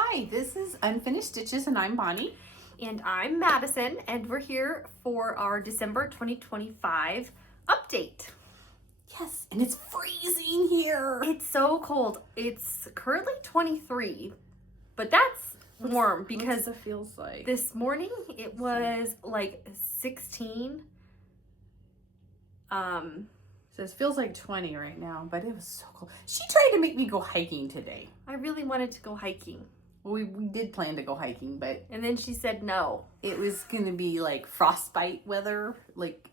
Hi, this is Unfinished Stitches and I'm Bonnie. And I'm Madison, and we're here for our December 2025 update. Yes, and it's freezing here. It's so cold. It's currently 23, but that's warm because it feels like this morning it was like 16. So it feels like 20 right now, but it was so cold. She tried to make me go hiking today. I really wanted to go hiking. Well, we did plan to go hiking, but And then she said no. it was going to be like frostbite weather, like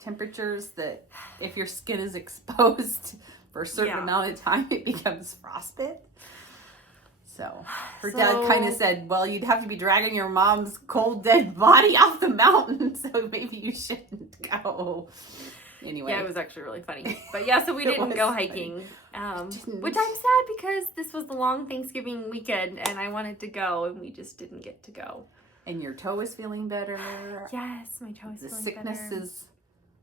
temperatures that if your skin is exposed for a certain amount of time, it becomes frostbite. So her dad kind of said, well, you'd have to be dragging your mom's cold, dead body off the mountain, so maybe you shouldn't go. Anyway. Yeah, it was actually really funny. But yeah, so we didn't go hiking, which I'm sad because this was the long Thanksgiving weekend and I wanted to go and we just didn't get to go. And your toe is feeling better. Yes, my toe is feeling better. The sickness is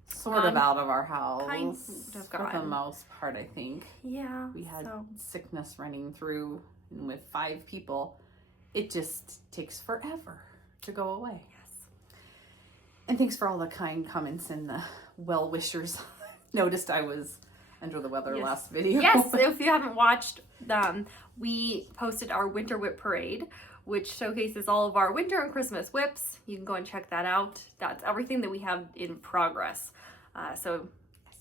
sort of out of our house. Kind of for the most part, I think. Yeah. We had sickness running through, and with 5 people, it just takes forever to go away. Yes. And thanks for all the kind comments and the well-wishers. Noticed I was under the weather last video. Yes, if you haven't watched, we posted our Winter Whip Parade, which showcases all of our winter and Christmas whips. You can go and check that out. That's everything that we have in progress.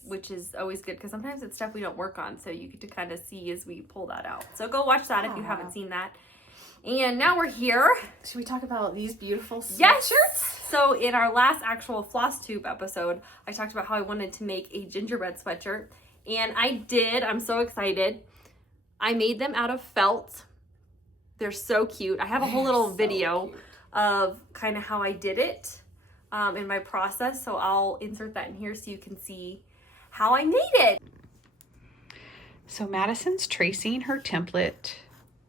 Which is always good because sometimes it's stuff we don't work on, so you get to kind of see as we pull that out. So go watch that if you haven't seen that. And now we're here. Should we talk about these beautiful sweatshirts? Yes! So in our last actual Flosstube episode, I talked about how I wanted to make a gingerbread sweatshirt. And I did. I'm so excited. I made them out of felt. They're so cute. I have a whole little video of kind of how I did it in my process. So I'll insert that in here so you can see how I made it. So Madison's tracing her template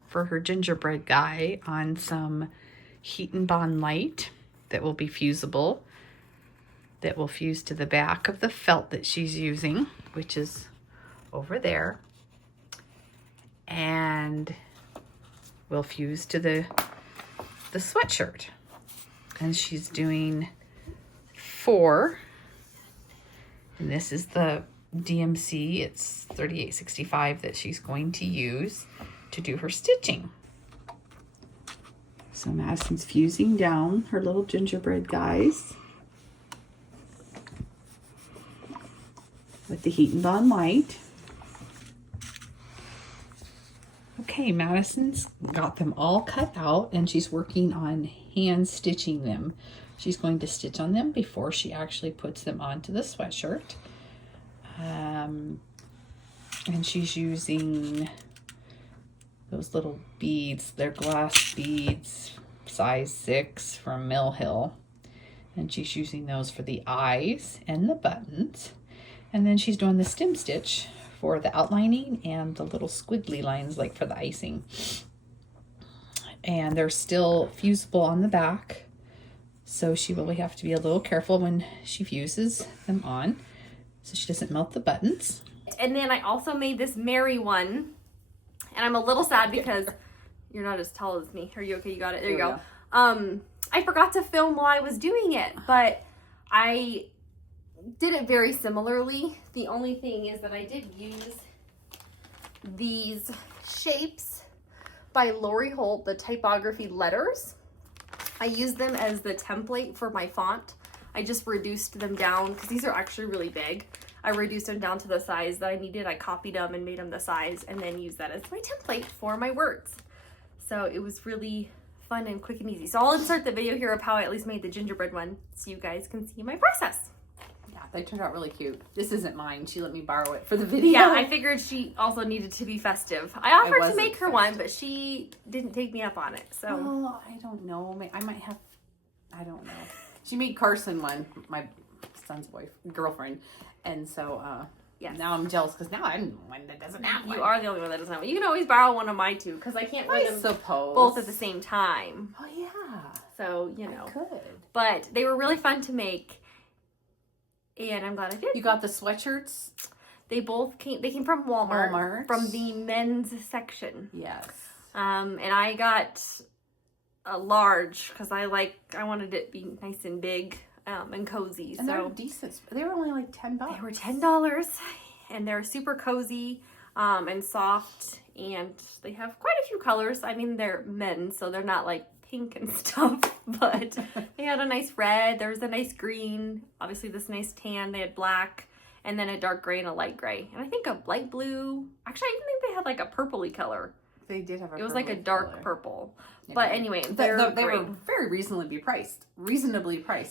for her gingerbread guy on some Heat and Bond light that will be fusible, that will fuse to the back of the felt that she's using, which is over there, and will fuse to the sweatshirt. And she's doing 4, and this is the DMC, it's 3865 that she's going to use to do her stitching. So Madison's fusing down her little gingerbread guys with the Heat and Bond light. Okay, Madison's got them all cut out and she's working on hand stitching them. She's going to stitch on them before she actually puts them onto the sweatshirt. And she's using those little beads. They're glass beads, size 6 from Mill Hill. And she's using those for the eyes and the buttons. And then she's doing the stem stitch for the outlining and the little squiggly lines like for the icing. And they're still fusible on the back. So she will have to be a little careful when she fuses them on so she doesn't melt the buttons. And then I also made this Mary one. And I'm a little sad because you're not as tall as me. Are you okay? You got it? There you go. I forgot to film while I was doing it, but I did it very similarly. The only thing is that I did use these shapes by Lori Holt, the typography letters. I used them as the template for my font. I just reduced them down because these are actually really big. I reduced them down to the size that I needed. I copied them and made them the size and then used that as my template for my words. So it was really fun and quick and easy. So I'll insert the video here of how I at least made the gingerbread one so you guys can see my process. Yeah, they turned out really cute. This isn't mine. She let me borrow it for the video. Yeah, I figured she also needed to be festive. I offered to make her one, but she didn't take me up on it. So well, I don't know. I might have, I don't know. She made Carson one, my son's girlfriend. And so, now I'm jealous because now I'm one that doesn't have one. You are the only one that doesn't have one. You can always borrow one of mine too because I can't wear them both at the same time. Oh, yeah. So, you know. I could. But they were really fun to make. And I'm glad I did. You got the sweatshirts? They came from Walmart. From the men's section. Yes. And I got a large because I wanted it to be nice and big and cozy. And so they're decent. They were only like $10. They were $10, and they're super cozy and soft, and they have quite a few colors. I mean, they're men's, so they're not like pink and stuff, but they had a nice red. There was a nice green, obviously this nice tan. They had black, and then a dark gray and a light gray, and I think a light blue. Actually, I even think they had like a purpley color. They did have a. It was like a dark color. Purple. Yeah. But anyway, they were very reasonably priced.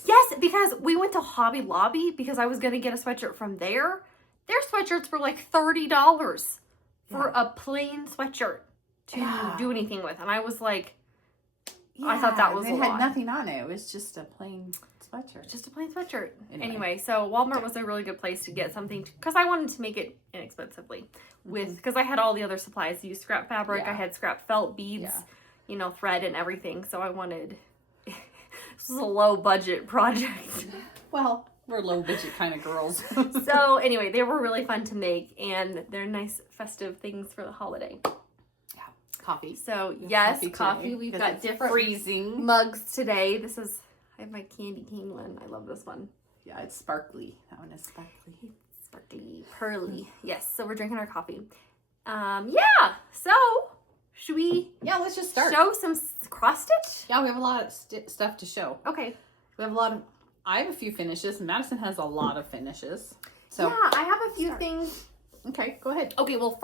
Yes, because we went to Hobby Lobby because I was going to get a sweatshirt from there. Their sweatshirts were like $30 for a plain sweatshirt to do anything with. And I was like, I thought that was a lot. It had nothing on it. It was just a plain sweatshirt. Just a plain sweatshirt. Anyway, so Walmart was a really good place to get something because I wanted to make it inexpensively because I had all the other supplies. I used scrap fabric. I had scrap felt beads, you know, thread and everything. So I wanted, this was a low budget project. Well, we're low budget kind of girls. So anyway, they were really fun to make, and they're nice festive things for the holiday. Yeah, coffee. So yes, coffee. We've got different freezing mugs today. I have my candy cane one. I love this one. Yeah, it's sparkly. That one is sparkly. Sparkly, pearly. Yes, so we're drinking our coffee. Yeah, so should we let's just start. Show some cross stitch? Yeah, we have a lot of stuff to show. Okay. We have I have a few finishes. Madison has a lot of finishes. So yeah, I have a few things. Okay, go ahead. Okay, well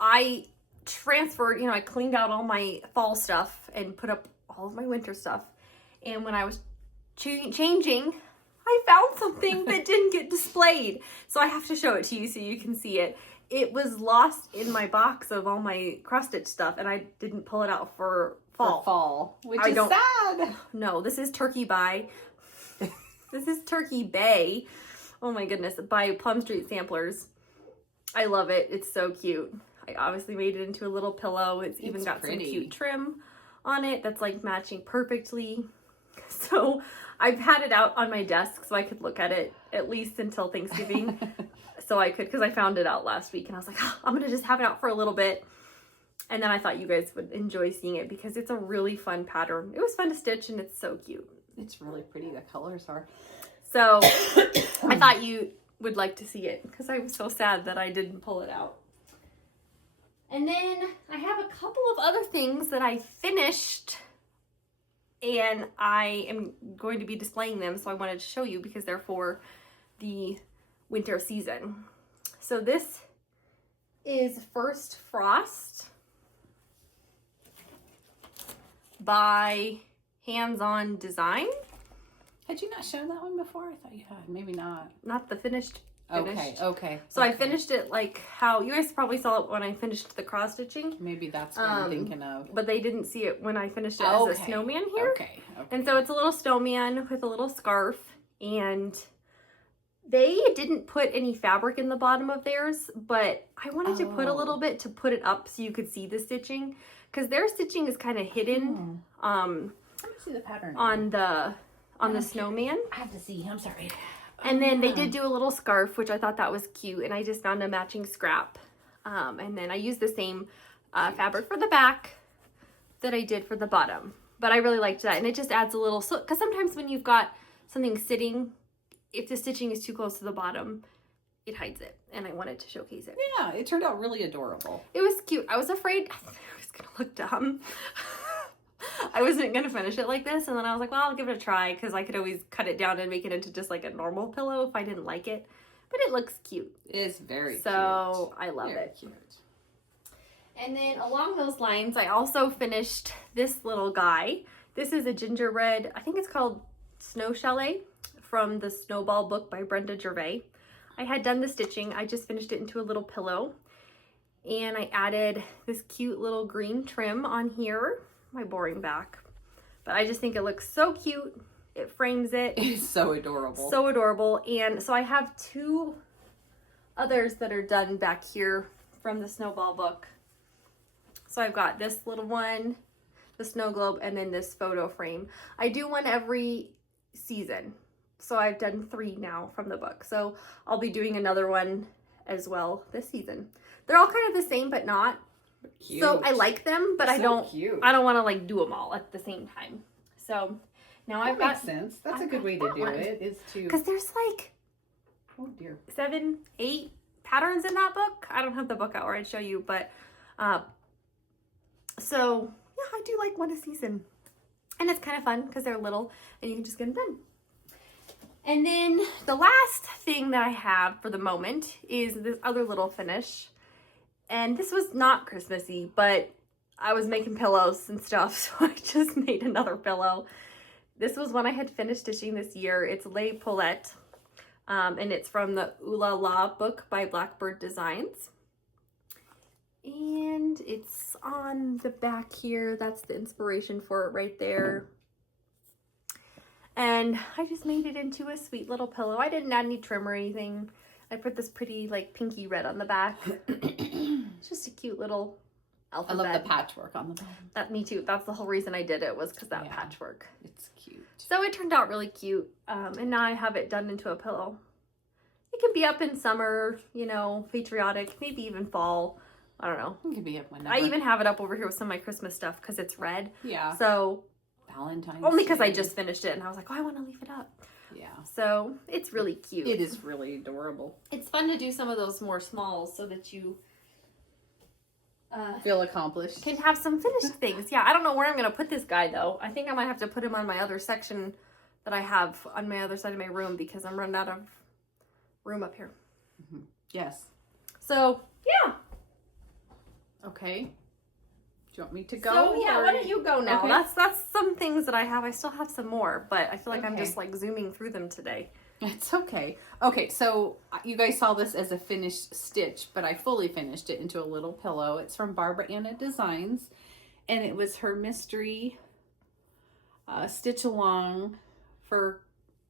I transferred, I cleaned out all my fall stuff and put up all of my winter stuff. And when I was changing, I found something that didn't get displayed. So I have to show it to you so you can see it. It was lost in my box of all my cross stitch stuff, and I didn't pull it out for fall. Which is sad. No, this is Turkey Bay. This is Turkey Bay. Oh my goodness, by Plum Street Samplers. I love it. It's so cute. I obviously made it into a little pillow. It's even got some cute trim on it that's like matching perfectly. So I've had it out on my desk so I could look at it at least until Thanksgiving. Because I found it out last week and I was like, I'm going to just have it out for a little bit. And then I thought you guys would enjoy seeing it because it's a really fun pattern. It was fun to stitch and it's so cute. It's really pretty. The colors are. So I thought you would like to see it because I was so sad that I didn't pull it out. And then I have a couple of other things that I finished and I am going to be displaying them. So I wanted to show you because they're for the winter season. So this is First Frost by Hands On Design. Had you not shown that one before? I thought you had. Maybe not. Not the finished. Okay. So I finished it like how you guys probably saw it when I finished the cross stitching. Maybe that's what I'm thinking of. But they didn't see it when I finished it as a snowman here. Okay. And so it's a little snowman with a little scarf, and they didn't put any fabric in the bottom of theirs, but I wanted to put a little bit to put it up so you could see the stitching because their stitching is kind of hidden. Let me see the pattern on the snowman. I have to see. I'm sorry. And then they did do a little scarf, which I thought that was cute, and I just found a matching scrap. And then I used the same fabric for the back that I did for the bottom. But I really liked that, and it just adds a little, because sometimes when you've got something sitting, if the stitching is too close to the bottom, it hides it, and I wanted to showcase it. Yeah, it turned out really adorable. It was cute. I was afraid I was going to look dumb. I wasn't going to finish it like this, and then I was like, well, I'll give it a try, because I could always cut it down and make it into just like a normal pillow if I didn't like it. But it looks cute. It is very cute. So I love it. Cute. And then along those lines, I also finished this little guy. This is a gingerbread, I think it's called Snow Chalet from the Snowball book by Brenda Gervais. I had done the stitching. I just finished it into a little pillow. And I added this cute little green trim on here. My boring back. But I just think it looks so cute. It frames it. It's so adorable. So adorable. And so I have two others that are done back here from the Snowball book. So I've got this little one, the snow globe, and then this photo frame. I do one every season. So I've done 3 now from the book. So I'll be doing another one as well this season. They're all kind of the same, but not. Cute. So I like them, but I don't Cute. I don't want to like do them all at the same time. So now I've got makes sense. That's a good way to do it, is to, because there's like oh dear, 7, 8 patterns in that book. I don't have the book out or I'd show you, but so yeah, I do like one a season. And it's kind of fun because they're little and you can just get them done. And then the last thing that I have for the moment is this other little finish. And this was not Christmassy, but I was making pillows and stuff, so I just made another pillow. This was one I had finished stitching this year. It's Les Paulettes, and it's from the Ooh La La book by Blackbird Designs. And it's on the back here. That's the inspiration for it right there. And I just made it into a sweet little pillow. I didn't add any trim or anything. I put this pretty like pinky red on the back. It's just a cute little alphabet. I love the patchwork on the bottom. That, me too. That's the whole reason I did it, was because that patchwork. It's cute. So it turned out really cute. And now I have it done into a pillow. It can be up in summer, you know, patriotic, maybe even fall. I don't know. It could be up whenever. I even have it up over here with some of my Christmas stuff because it's red. Yeah. So Valentine's. only because I just finished it and I was like, oh, I want to leave it up. Yeah. So it's really cute. It is really adorable. It's fun to do some of those more smalls so that you feel accomplished. can have some finished things. Yeah, I don't know where I'm going to put this guy though. I think I might have to put him on my other section that I have on my other side of my room because I'm running out of room up here. Mm-hmm. Yes. So, yeah. Okay. Do you want me to go? So, yeah, why don't you go now? Okay. That's some things that I have. I still have some more, but I feel like I'm just like zooming through them today. It's okay. Okay, so you guys saw this as a finished stitch, but I fully finished it into a little pillow. It's from Barbara Anna Designs, and it was her mystery stitch along for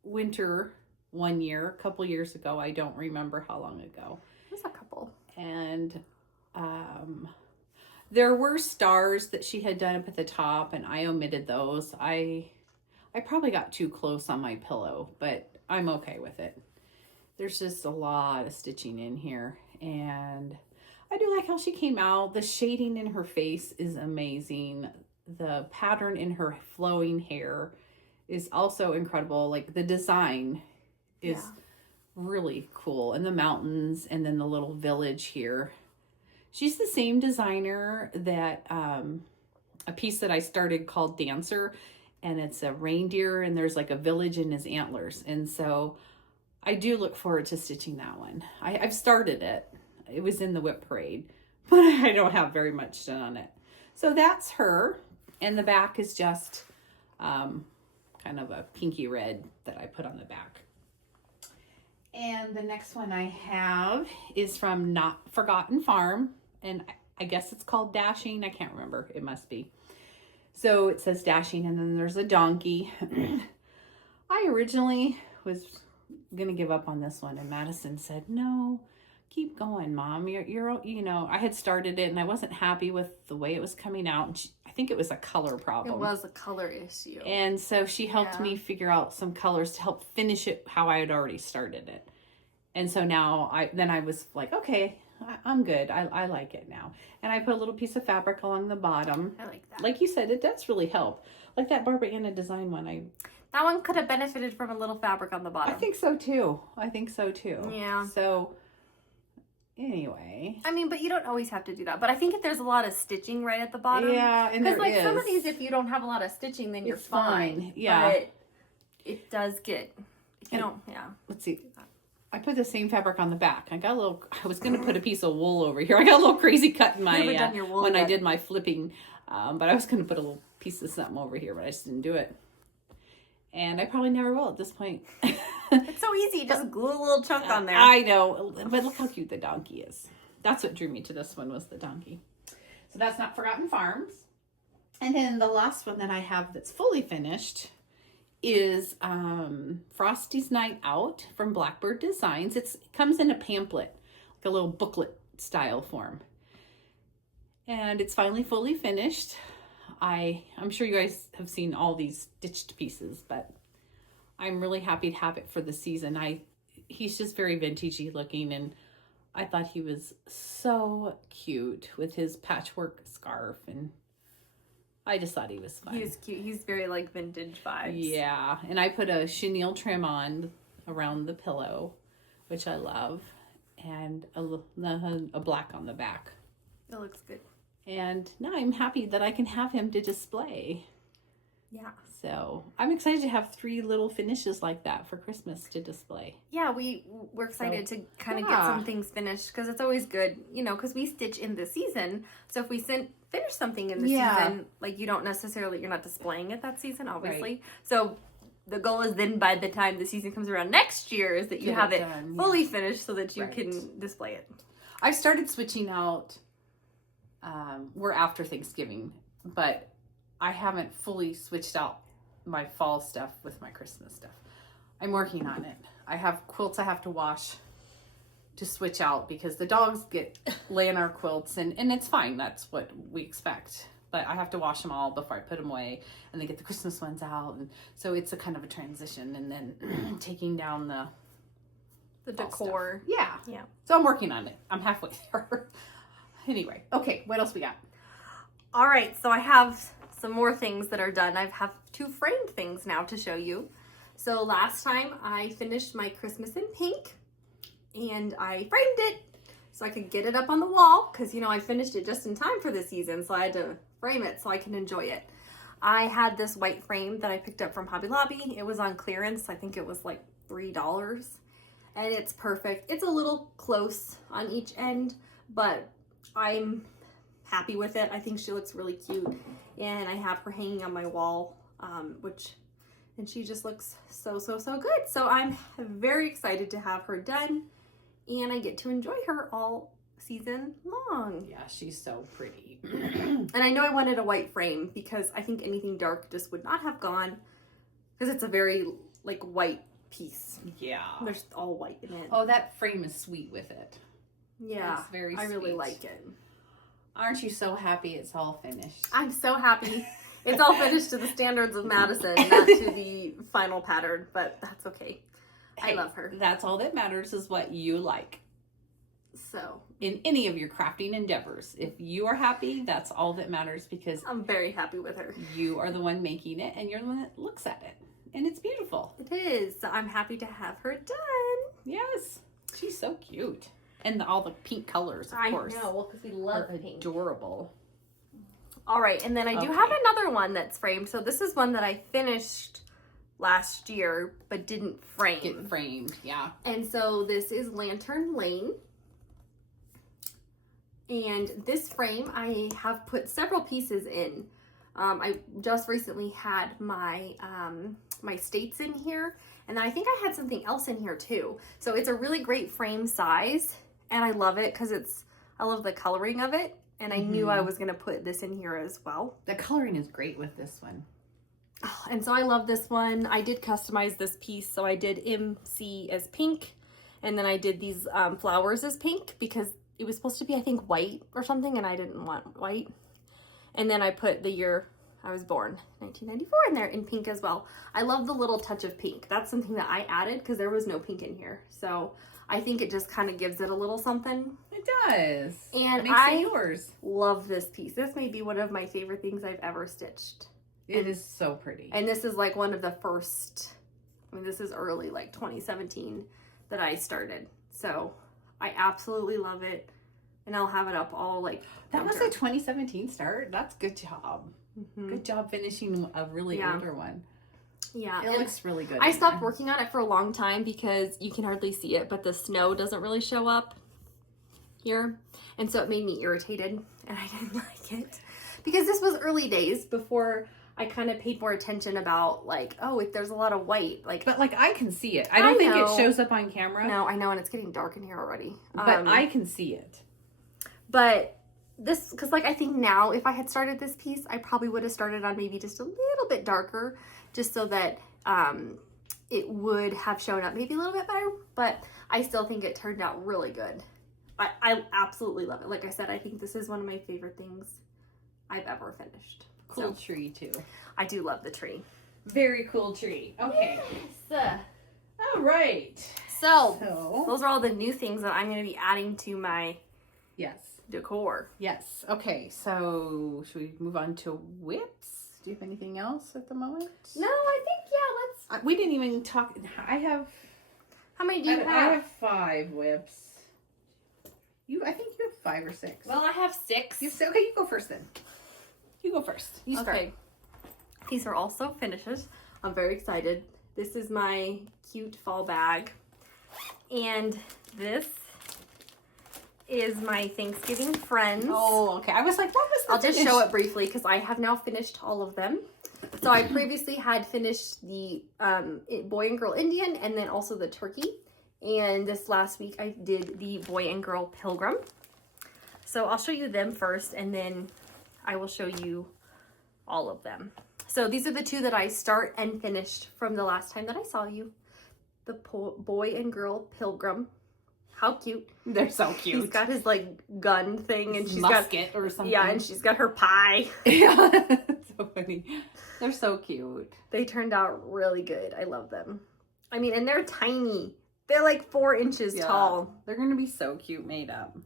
winter one year, a couple years ago. I don't remember how long ago. It was a couple. And there were stars that she had done up at the top, and I omitted those. I probably got too close on my pillow, but I'm okay with it. There's just a lot of stitching in here, and I do like how she came out. The shading in her face is amazing. The pattern in her flowing hair is also incredible. Like the design is really cool, and the mountains, and then the little village here. She's the same designer that a piece that I started called Dancer, and it's a reindeer and there's like a village in his antlers. And so I do look forward to stitching that one. I've started it. It was in the whip parade, but I don't have very much done on it. So that's her. And the back is just kind of a pinky red that I put on the back. And the next one I have is from Not Forgotten Farm. And I guess it's called Dashing. I can't remember. It must be. So it says Dashing, and then there's a donkey. I originally was going to give up on this one, and Madison said, no, keep going, Mom. You're, you know, I had started it, and I wasn't happy with the way it was coming out. And I think it was a color problem. It was a color issue. And so she helped me figure out some colors to help finish it how I had already started it. And so now I was like, okay, I'm good. I like it now. And I put a little piece of fabric along the bottom. I like that. Like you said, it does really help. Like that Barbara Anna design one. That one could have benefited from a little fabric on the bottom. I think so too. Yeah. So anyway. I mean, but you don't always have to do that. But I think if there's a lot of stitching right at the bottom. Yeah, and because like is. some of these, if you don't have a lot of stitching, then you're It's fine. Yeah. But it does get, if you don't, Let's see. I put the same fabric on the back. I was going to put a piece of wool over here. I got a little crazy cut in my, when I did my flipping. But I was going to put a little piece of something over here, but I just didn't do it. And I probably never will at this point. It's so easy. Just glue a little chunk on there. I know. But look how cute the donkey is. That's what drew me to this one, was the donkey. So that's Not Forgotten Farms. And then the last one that I have that's fully finished is Frosty's Night Out from Blackbird Designs. It comes in a pamphlet, like a little booklet style form. And it's finally fully finished. I'm sure you guys have seen all these stitched pieces, but I'm really happy to have it for the season. He's just very vintagey looking, and I thought he was so cute with his patchwork scarf, and I just thought he was fun. He was cute. He's very like vintage vibes. Yeah, and I put a chenille trim on around the pillow, which I love, and a black on the back. It looks good. And now I'm happy that I can have him to display. Yeah. So I'm excited to have 3 little finishes like that for Christmas to display. Yeah, we're excited to kind of get some things finished because it's always good, you know, because we stitch in the season. So if we finish something in the season, like you're not displaying it that season, obviously. Right. So the goal is then by the time the season comes around next year is that you have it fully finished so that you can display it. I started switching out, we're after Thanksgiving, but I haven't fully switched out my fall stuff with my Christmas stuff. I'm working on it. I have quilts I have to wash to switch out because the dogs lay in our quilts and it's fine. That's what we expect. But I have to wash them all before I put them away and then get the Christmas ones out. And so it's a kind of a transition and then taking down the decor. Yeah. Yeah. So I'm working on it. I'm halfway there. Anyway, okay, what else we got? All right, so I have some more things that are done. I have 2 framed things now to show you. So last time I finished my Christmas in pink and I framed it so I could get it up on the wall because, you know, I finished it just in time for the season, so I had to frame it so I can enjoy it. I had this white frame that I picked up from Hobby Lobby. It was on clearance. I think it was like $3 and it's perfect. It's a little close on each end, but I'm happy with it. I think she looks really cute and I have her hanging on my wall, and she just looks so good. So I'm very excited to have her done and I get to enjoy her all season long. Yeah, she's so pretty. And I know I wanted a white frame because I think anything dark just would not have gone because it's a very like white piece. Yeah. There's all white in it. Oh, that frame is sweet with it. Yeah. It's very I really sweet. like it. Aren't you so happy it's all finished? I'm so happy. It's all finished to the standards of Madison, not to the final pattern, but that's okay. Hey, I love her. That's all that matters is what you like. So, in any of your crafting endeavors, if you are happy, that's all that matters because I'm very happy with her. You are the one making it and you're the one that looks at it. And it's beautiful. It is. So I'm happy to have her done. Yes. She's so cute. And all the pink colors, of course. I know, well, because we love pink. Adorable. All right, and then I do have another one that's framed. So this is one that I finished last year, but didn't frame. Get framed, yeah. And so this is Lantern Lane. And this frame, I have put several pieces in. I just recently had my my states in here, and then I think I had something else in here too. So it's a really great frame size, and I love it because I love the coloring of it, and I knew I was gonna put this in here as well. The coloring is great with this one. Oh, and so I love this one. I did customize this piece, so I did MC as pink, and then I did these flowers as pink because it was supposed to be, I think, white or something, and I didn't want white. And then I put the year I was born, 1994, in there in pink as well. I love the little touch of pink. That's something that I added because there was no pink in here. So I think it just kind of gives it a little something. It does. And it makes it yours. Love this piece. This may be one of my favorite things I've ever stitched. It is so pretty. And this is like one of the first, I mean, this is early, like 2017 that I started. So I absolutely love it. And I'll have it up all like... That was a 2017 start. That's good job. Good job finishing a really older one. Yeah. It looks really good. I stopped working on it for a long time because you can hardly see it, but the snow doesn't really show up here. And so it made me irritated and I didn't like it. Because this was early days before I kind of paid more attention about like, oh, if there's a lot of white. But like I can see it. I don't think it shows up on camera. No, I know, and it's getting dark in here already. But I can see it. But this, because like I think now if I had started this piece, I probably would have started on maybe just a little bit darker, just so that it would have shown up maybe a little bit better. But I still think it turned out really good. I absolutely love it. Like I said, I think this is one of my favorite things I've ever finished. Cool tree too. I do love the tree. Very cool tree. Okay. Yes. All right. So those are all the new things that I'm going to be adding to my decor. Yes. Okay, so should we move on to whips? Do you have anything else at the moment? No, I think, let's... we didn't even talk. I have... How many do you have? I have 5 whips. I think you have 5 or 6. Well, I have 6. Okay, you go first then. You go first. You start. Okay. These are also finishes. I'm very excited. This is my cute fall bag. And this is my Thanksgiving friends. Oh, okay. I was like, what was that? I'll just show it briefly because I have now finished all of them. So I previously had finished the boy and girl Indian and then also the turkey. And this last week I did the boy and girl pilgrim. So I'll show you them first and then I will show you all of them. So these are the 2 that I start and finished from the last time that I saw you. The boy and girl pilgrim. How cute. They're so cute. He's got his like gun thing and she's musket or something. Yeah, and she's got her pie. Yeah, that's so funny. They're so cute. They turned out really good. I love them. I mean, and they're tiny. They're like 4 inches tall. They're going to be so cute made up.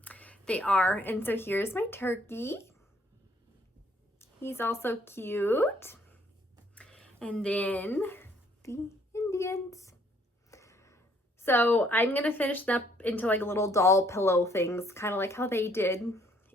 They are. And so here's my turkey. He's also cute. And then the Indians. So I'm going to finish them up into like little doll pillow things, kind of like how they did.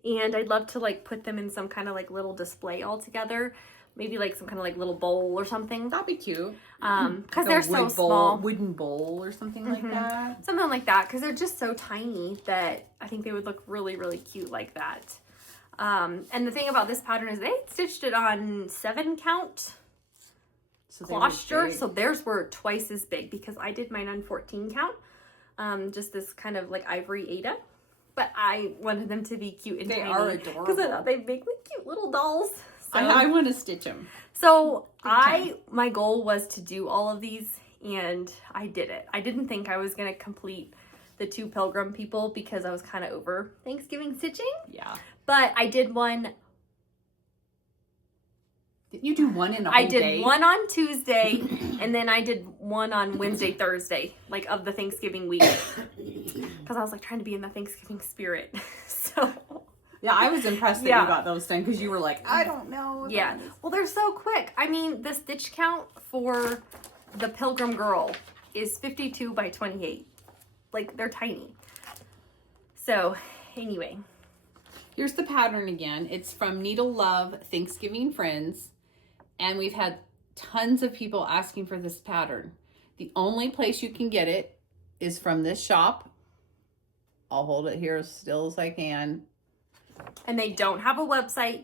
And I'd love to like put them in some kind of like little display all together. Maybe like some kind of like little bowl or something. That'd be cute. Because they're so small. Wooden bowl or something like that. Something like that. Because they're just so tiny that I think they would look really, really cute like that. And the thing about this pattern is they stitched it on 7 count Flossdrop. So theirs were twice as big because I did mine on 14 count. Just this kind of like ivory Ada. But I wanted them to be cute and tiny. They are adorable. Because I thought they'd make like cute little dolls. So, I want to stitch them. So my goal was to do all of these and I did it. I didn't think I was going to complete the 2 pilgrim people because I was kind of over Thanksgiving stitching. Yeah. But I did one. Did you do one in a whole day? I did one on Tuesday and then I did one on Wednesday, Thursday, like of the Thanksgiving week. Because I was like trying to be in the Thanksgiving spirit. So... Yeah, I was impressed that you got those done because you were like, I don't know. Yeah. Well, they're so quick. I mean, the stitch count for the Pilgrim Girl is 52 by 28. Like, they're tiny. So, anyway. Here's the pattern again. It's from Needle Love Thanksgiving Friends. And we've had tons of people asking for this pattern. The only place you can get it is from this shop. I'll hold it here as still as I can. And they don't have a website.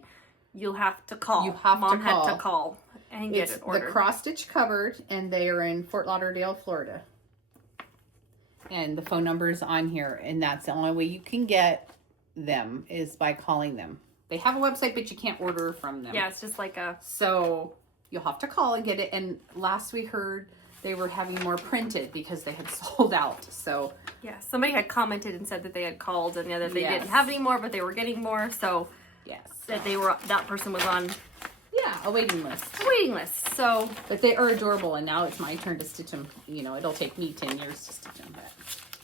You'll have to call. Mom had to call and get it ordered. The Cross Stitch Cupboard, and they are in Fort Lauderdale, Florida. And the phone number is on here, and that's the only way you can get them is by calling them. They have a website, but you can't order from them. Yeah, it's just like a... So you'll have to call and get it. And last we heard they were having more printed because they had sold out. So... Yeah, somebody had commented and said that they had called and that they didn't have any more, but they were getting more. So that person was on a waiting list. So, but they are adorable, and now it's my turn to stitch them. You know, it'll take me 10 years to stitch them. But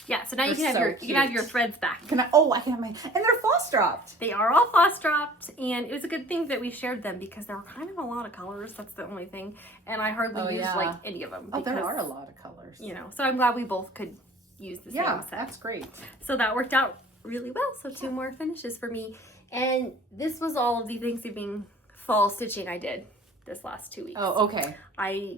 yeah, so now you can have your threads back. I can have my, and they're floss dropped. They are all floss dropped, and it was a good thing that we shared them because there were kind of a lot of colors. That's the only thing, and I hardly used like any of them. Because, there are a lot of colors. You know, so I'm glad we both could use the same set. That's great. So that worked out really well. So 2 more finishes for me. And this was all of the Thanksgiving fall stitching I did this last 2 weeks. Oh, okay. I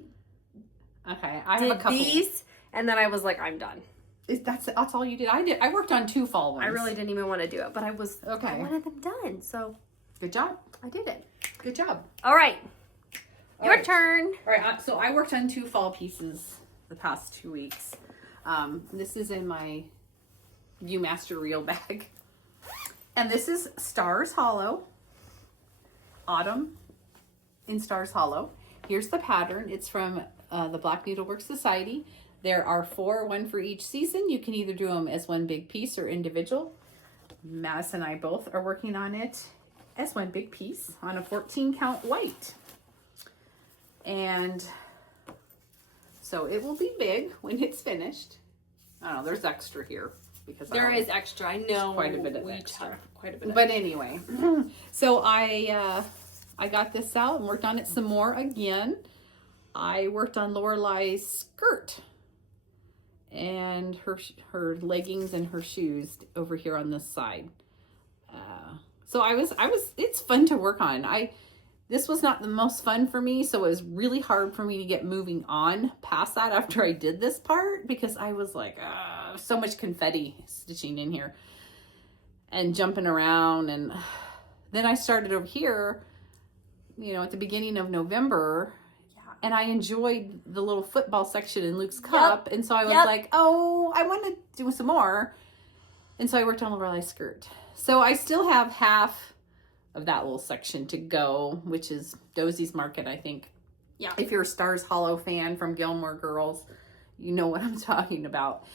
have a couple. These, and then I was like, I'm done. That's all you did? I worked on 2 fall ones. I really didn't even want to do it, but I wanted them done. So good job. I did it. Good job. All right. Your turn. All right. So I worked on 2 fall pieces the past 2 weeks. This is in my Viewmaster reel bag. And this is Stars Hollow. Autumn in Stars Hollow. Here's the pattern. It's from the Black Needlework Society. There are 4, 1 for each season. You can either do them as one big piece or individual. Madison and I both are working on it as one big piece on a 14 count white. And so it will be big when it's finished. I don't know, there's extra here. Because there is extra. I know. Quite a bit of extra. Quite a bit of But anyway, so I got this out and worked on it some more again. I worked on Lorelai's skirt and her leggings and her shoes over here on this side. So it's fun to work on. This was not the most fun for me, so it was really hard for me to get moving on past that after I did this part, because I was like, so much confetti stitching in here and jumping around. And then I started over here, at the beginning of November, and I enjoyed the little football section in Luke's cup. And so I was like, oh, I want to do some more. And so I worked on Lorelai's skirt. So I still have half of that little section to go, which is Dosie's Market, I think. Yeah. If you're a Stars Hollow fan from Gilmore Girls, you know what I'm talking about.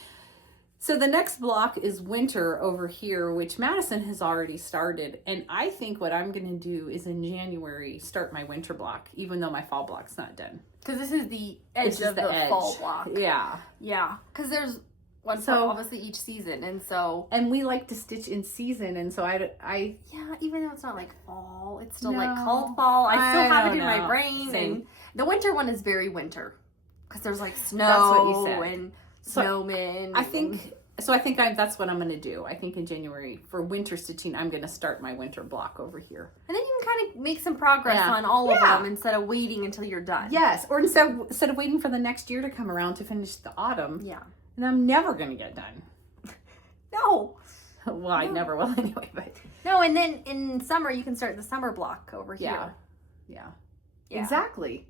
So the next block is winter over here, which Madison has already started. And I think what I'm going to do is in January, start my winter block, even though my fall block's not done. Because this is the edge of the fall block. Yeah. Yeah. Because there's one for obviously each season. And we like to stitch in season. And so I yeah, even though it's not like fall, it's still like called fall. I still have it in my brain. Same. And the winter one is very winter. Because there's like snow. That's what you said. And snowmen. I think that's what I'm going to do. I think in January for winter stitching, I'm going to start my winter block over here. And then you can kind of make some progress on all of them instead of waiting until you're done. Yes. Or instead of waiting for the next year to come around to finish the autumn. Yeah. And I'm never going to get done. No. Well, I never will anyway. But no, and then in summer, you can start the summer block over here. Yeah. Exactly.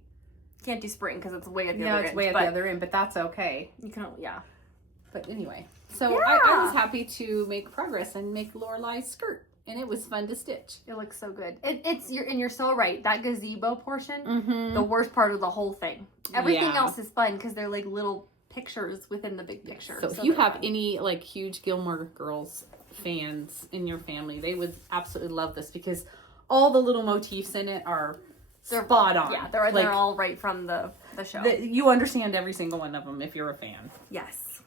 Can't do spring because it's way at the other end. No, it's way at the other end, but that's okay. You can, But anyway, so I was happy to make progress and make Lorelai's skirt, and it was fun to stitch. It looks so good. You're so right. That gazebo portion, the worst part of the whole thing. Everything else is fun because they're like little pictures within the big picture. So if you have any like huge Gilmore Girls fans in your family, they would absolutely love this because all the little motifs in it are spot on. Yeah, they're all right from the show. You understand every single one of them if you're a fan. Yes.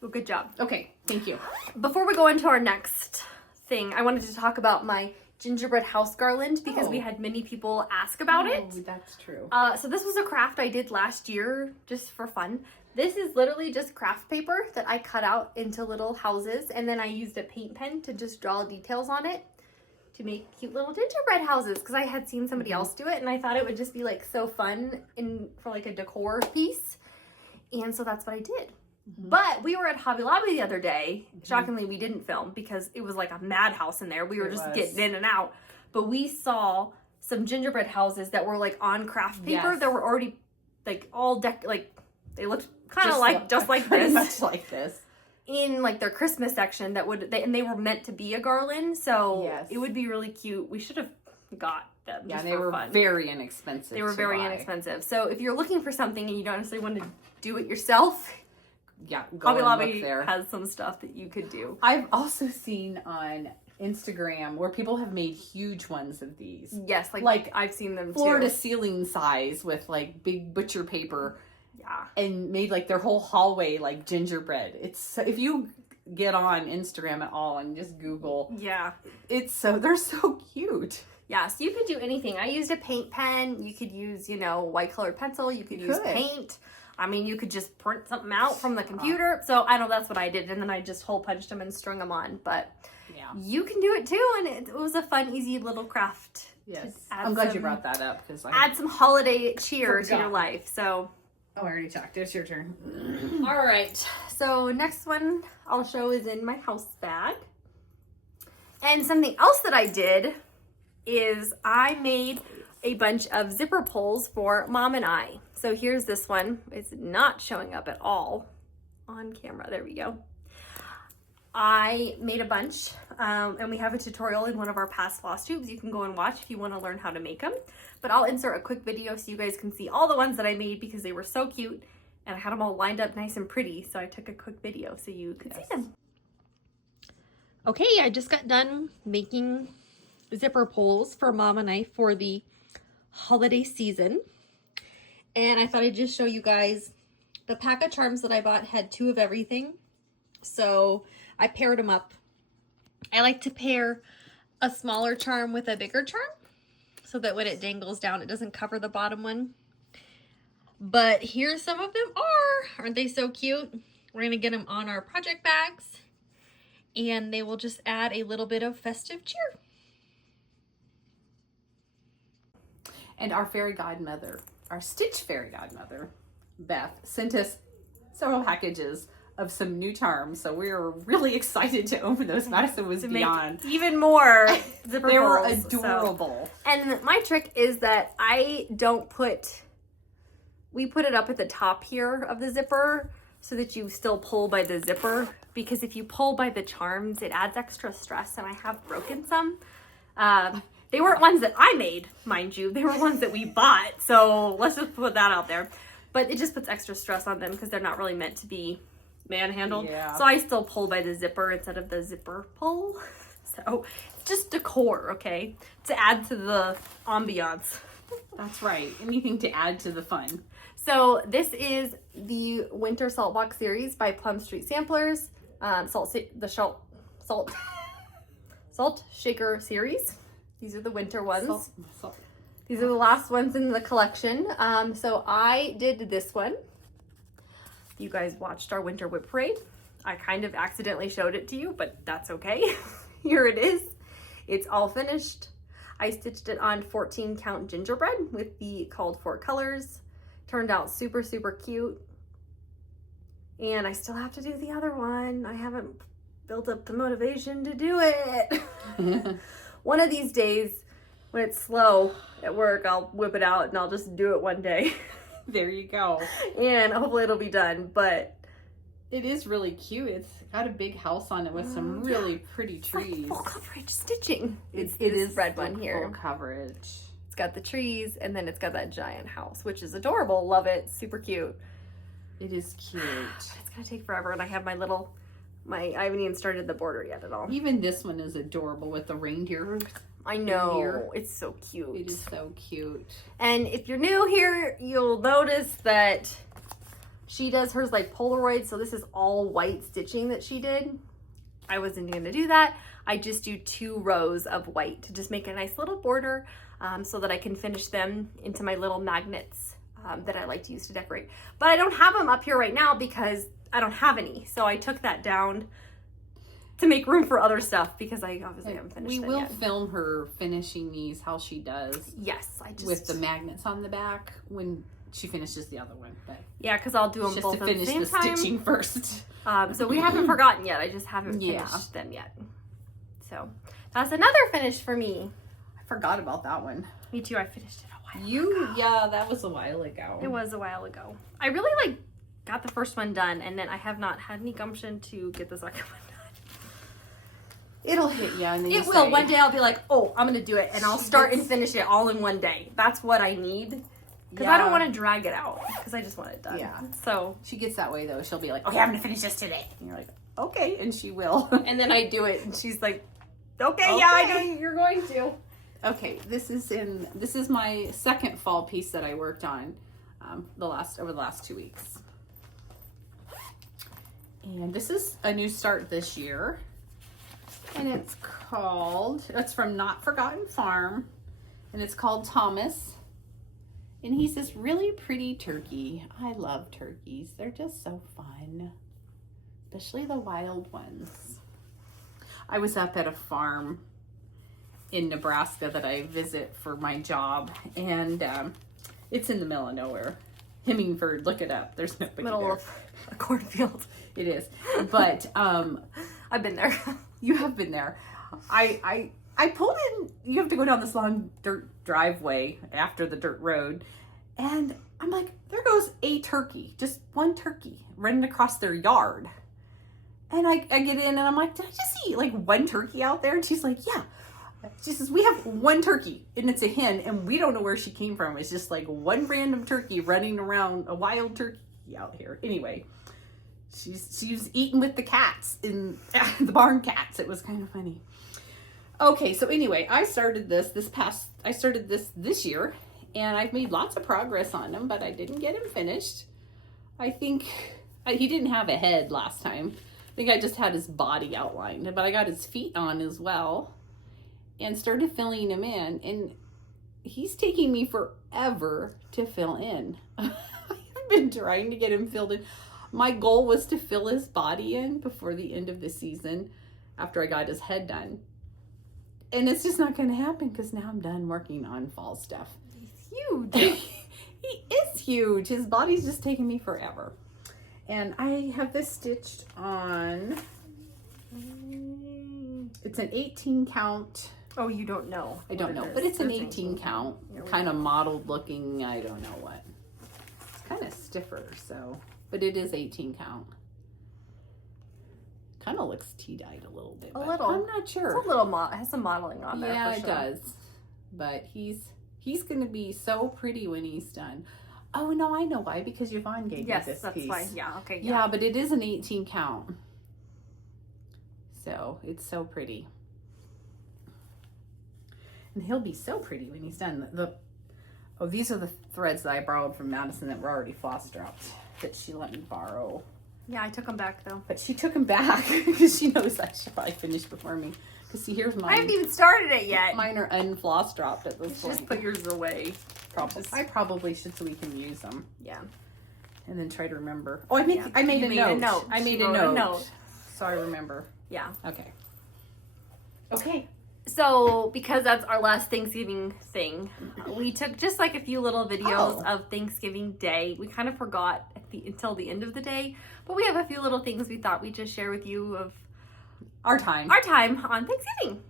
Well, good job. Okay, thank you. Before we go into our next thing, I wanted to talk about my gingerbread house garland because we had many people ask about it. That's true. So this was a craft I did last year just for fun. This is literally just craft paper that I cut out into little houses, and then I used a paint pen to just draw details on it to make cute little gingerbread houses because I had seen somebody else do it and I thought it would just be like so fun for like a decor piece. And so that's what I did. But we were at Hobby Lobby the other day. Shockingly, we didn't film because it was like a madhouse in there. We were just getting in and out. But we saw some gingerbread houses that were like on craft paper that were already like all they looked kind of just like pretty this. much like this. In like their Christmas section and they were meant to be a garland. So it would be really cute. We should have got them. Yeah, they were very inexpensive. They were very inexpensive. So if you're looking for something and you don't necessarily want to do it yourself, Hobby Lobby has some stuff that you could do. I've also seen on Instagram where people have made huge ones of these. Yes, like I've seen them floor too. to ceiling size with like big butcher paper. Yeah. And made like their whole hallway like gingerbread. It's if you get on Instagram at all and just Google. Yeah. They're so cute. Yeah, so you could do anything. I used a paint pen. You could use, white colored pencil. You could use paint. I mean, you could just print something out from the computer. So I know that's what I did. And then I just hole punched them and strung them on. But you can do it too. And it was a fun, easy little craft. Yes. I'm glad you brought that up. Because add some holiday cheer to your life. So. Oh, I already talked. It's your turn. All right. So next one I'll show is in my house bag. And something else that I did is I made a bunch of zipper pulls for Mom and I. So here's this one. It's not showing up at all on camera. There we go. I made a bunch, and we have a tutorial in one of our past Flosstubes you can go and watch if you want to learn how to make them. But I'll insert a quick video so you guys can see all the ones that I made because they were so cute, and I had them all lined up nice and pretty, so I took a quick video so you could see them. Okay, I just got done making zipper pulls for Mom and I for the holiday season. And I thought I'd just show you guys The pack of charms that I bought had 2 of everything. So I paired them up. I like to pair a smaller charm with a bigger charm so that when it dangles down, it doesn't cover the bottom one. But here some of them are. Aren't they so cute? We're going to get them on our project bags, and they will just add a little bit of festive cheer. And our fairy godmother, our Stitch fairy godmother, Beth, sent us several packages of some new charms. So we were really excited to open those. Madison was beyond. Even more zipper They were pulls, adorable. So. And my trick is that we put it up at the top here of the zipper so that you still pull by the zipper, because if you pull by the charms, it adds extra stress, and I have broken some. They weren't ones that I made, mind you. They were ones that we bought. So let's just put that out there. But it just puts extra stress on them because they're not really meant to be manhandled. Yeah. So I still pull by the zipper instead of the zipper pull. So it's just decor, okay? To add to the ambiance. That's right. Anything to add to the fun. So this is the Winter Salt Box series by Plum Street Samplers. Salt Shaker series. These are the winter ones. These are the last ones in the collection. So I did this one. You guys watched our winter whip parade. I kind of accidentally showed it to you, but that's okay. Here it is. It's all finished. I stitched it on 14 count gingerbread with the called for colors. Turned out super, super cute. And I still have to do the other one. I haven't built up the motivation to do it. One of these days, when it's slow at work, I'll whip it out and I'll just do it one day. There you go. And hopefully it'll be done, but it is really cute. It's got a big house on it with some really pretty trees. It's like full coverage stitching. It is red one here. Full coverage. It's got the trees, and then it's got that giant house, which is adorable. Love it. Super cute. It is cute. It's gonna take forever, and I have I haven't even started the border yet at all. Even this one is adorable with the reindeer. I know. It's so cute. It is so cute. And if you're new here, you'll notice that she does hers like Polaroid. So this is all white stitching that she did. I wasn't going to do that. I just do 2 rows of white to just make a nice little border so that I can finish them into my little magnets that I like to use to decorate. But I don't have them up here right now because I don't have any. So I took that down to make room for other stuff because I obviously haven't finished them yet. We will film her finishing these, how she does. Yes, with the magnets on the back when she finishes the other one. But yeah, because I'll do them both at the same time. Just to finish the stitching first. So we haven't forgotten yet. I just haven't finished them yet. So that's another finish for me. I forgot about that one. Me too. I finished it a while ago. Yeah, that was a while ago. It was a while ago. I really got the first one done, and then I have not had any gumption to get the second one done. It'll hit you. And then it will. One day I'll be like, oh, I'm going to do it, and I'll start and finish it all in one day. That's what I need. Because I don't want to drag it out, because I just want it done. Yeah. So she gets that way, though. She'll be like, okay, I'm going to finish this today. And you're like, okay. And she will. And then I do it, and she's like, okay, yeah, I know you're going to. Okay, this is my second fall piece that I worked on over the last 2 weeks. And this is a new start this year. And it's from Not Forgotten Farm. And it's called Thomas. And he's this really pretty turkey. I love turkeys. They're just so fun. Especially the wild ones. I was up at a farm in Nebraska that I visit for my job. And it's in the middle of nowhere. Hemingford, look it up. There's nobody middle there. Of a cornfield. It is. But I've been there. You have been there. I pulled in. You have to go down this long dirt driveway after the dirt road. And I'm like, there goes a turkey. Just one turkey running across their yard. And I get in and I'm like, did I just see like one turkey out there? And she's like, yeah. She says, we have one turkey and it's a hen and we don't know where she came from. It's just like one random turkey running around, a wild turkey out here. Anyway, she was eating with the cats in the barn cats. It was kind of funny. Okay, so anyway, I started this year and I've made lots of progress on them, but I didn't get them finished. I think he didn't have a head last time. I think I just had his body outlined, but I got his feet on as well and started filling him in. And he's taking me forever to fill in. I've been trying to get him filled in. My goal was to fill his body in before the end of the season after I got his head done. And it's just not going to happen because now I'm done working on fall stuff. He's huge. He is huge. His body's just taking me forever. And I have this stitched on, it's an 18 count. Oh, you don't know. I don't know, but it's an 18 count, kind of modeled looking, I don't know what. It's kind of stiffer, so, but it is 18 count. Kind of looks tea-dyed a little bit. A little. I'm not sure. It's a little, it has some modeling on there. Yeah, for it sure. does. But he's going to be so pretty when he's done. Oh, no, I know why. Because Yvonne gave me this piece. Yes, that's why. Yeah, okay. Yeah, but it is an 18 count. So, it's so pretty. And he'll be so pretty when he's done. Oh, these are the threads that I borrowed from Madison that were already floss dropped that she let me borrow. Yeah, I took them back, though. But she took them back because she knows that she'll probably finish before me. Because see, here's mine. I haven't even started it yet. Mine are unfloss dropped at this point. Just put yours away. I probably should so we can use them. Yeah. And then try to remember. Oh, I made a note. I made a note. So I remember. Yeah. Okay. Okay. So, because that's our last Thanksgiving thing, we took just like a few little videos of Thanksgiving Day. We kind of forgot until the end of the day, but we have a few little things we thought we'd just share with you of our time on Thanksgiving.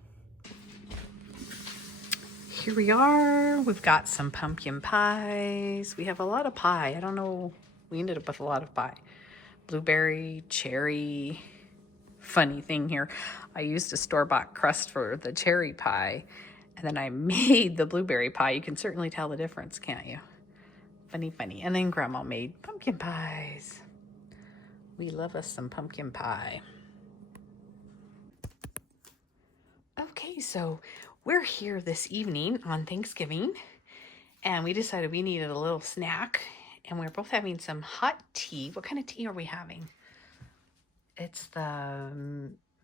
Here we are. We've got some pumpkin pies. We have a lot of pie. I don't know. We ended up with a lot of pie. Blueberry, cherry. Funny thing here, I used a store-bought crust for the cherry pie, and then I made the blueberry pie. You can certainly tell the difference, can't you? Funny, funny. And then Grandma made pumpkin pies. We love us some pumpkin pie. Okay, so we're here this evening on Thanksgiving, and we decided we needed a little snack, and we're both having some hot tea. What kind of tea are we having? It's the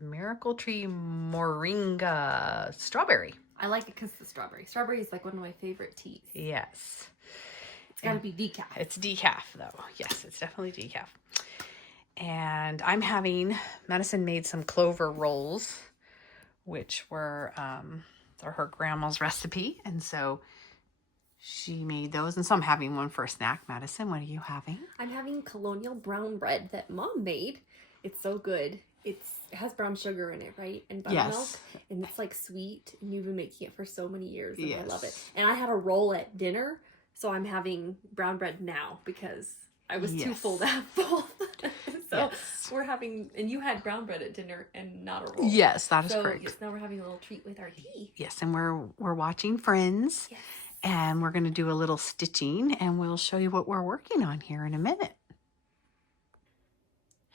Miracle Tree Moringa Strawberry. I like it because the strawberry. Strawberry is like one of my favorite teas. Yes. It's got to be decaf. It's decaf, though. Yes, it's definitely decaf. And I'm having, Madison made some clover rolls, which were her grandma's recipe. And so she made those. And so I'm having one for a snack. Madison, what are you having? I'm having colonial brown bread that Mom made. It's so good. It has brown sugar in it, right? And buttermilk. Yes. And it's like sweet. And you've been making it for so many years. And I love it. And I had a roll at dinner. So I'm having brown bread now because I was too full to have both. So we're having, and you had brown bread at dinner and not a roll. Yes, that is correct. Yes, now we're having a little treat with our tea. Yes, and we're watching Friends. Yes. And we're going to do a little stitching, and we'll show you what we're working on here in a minute.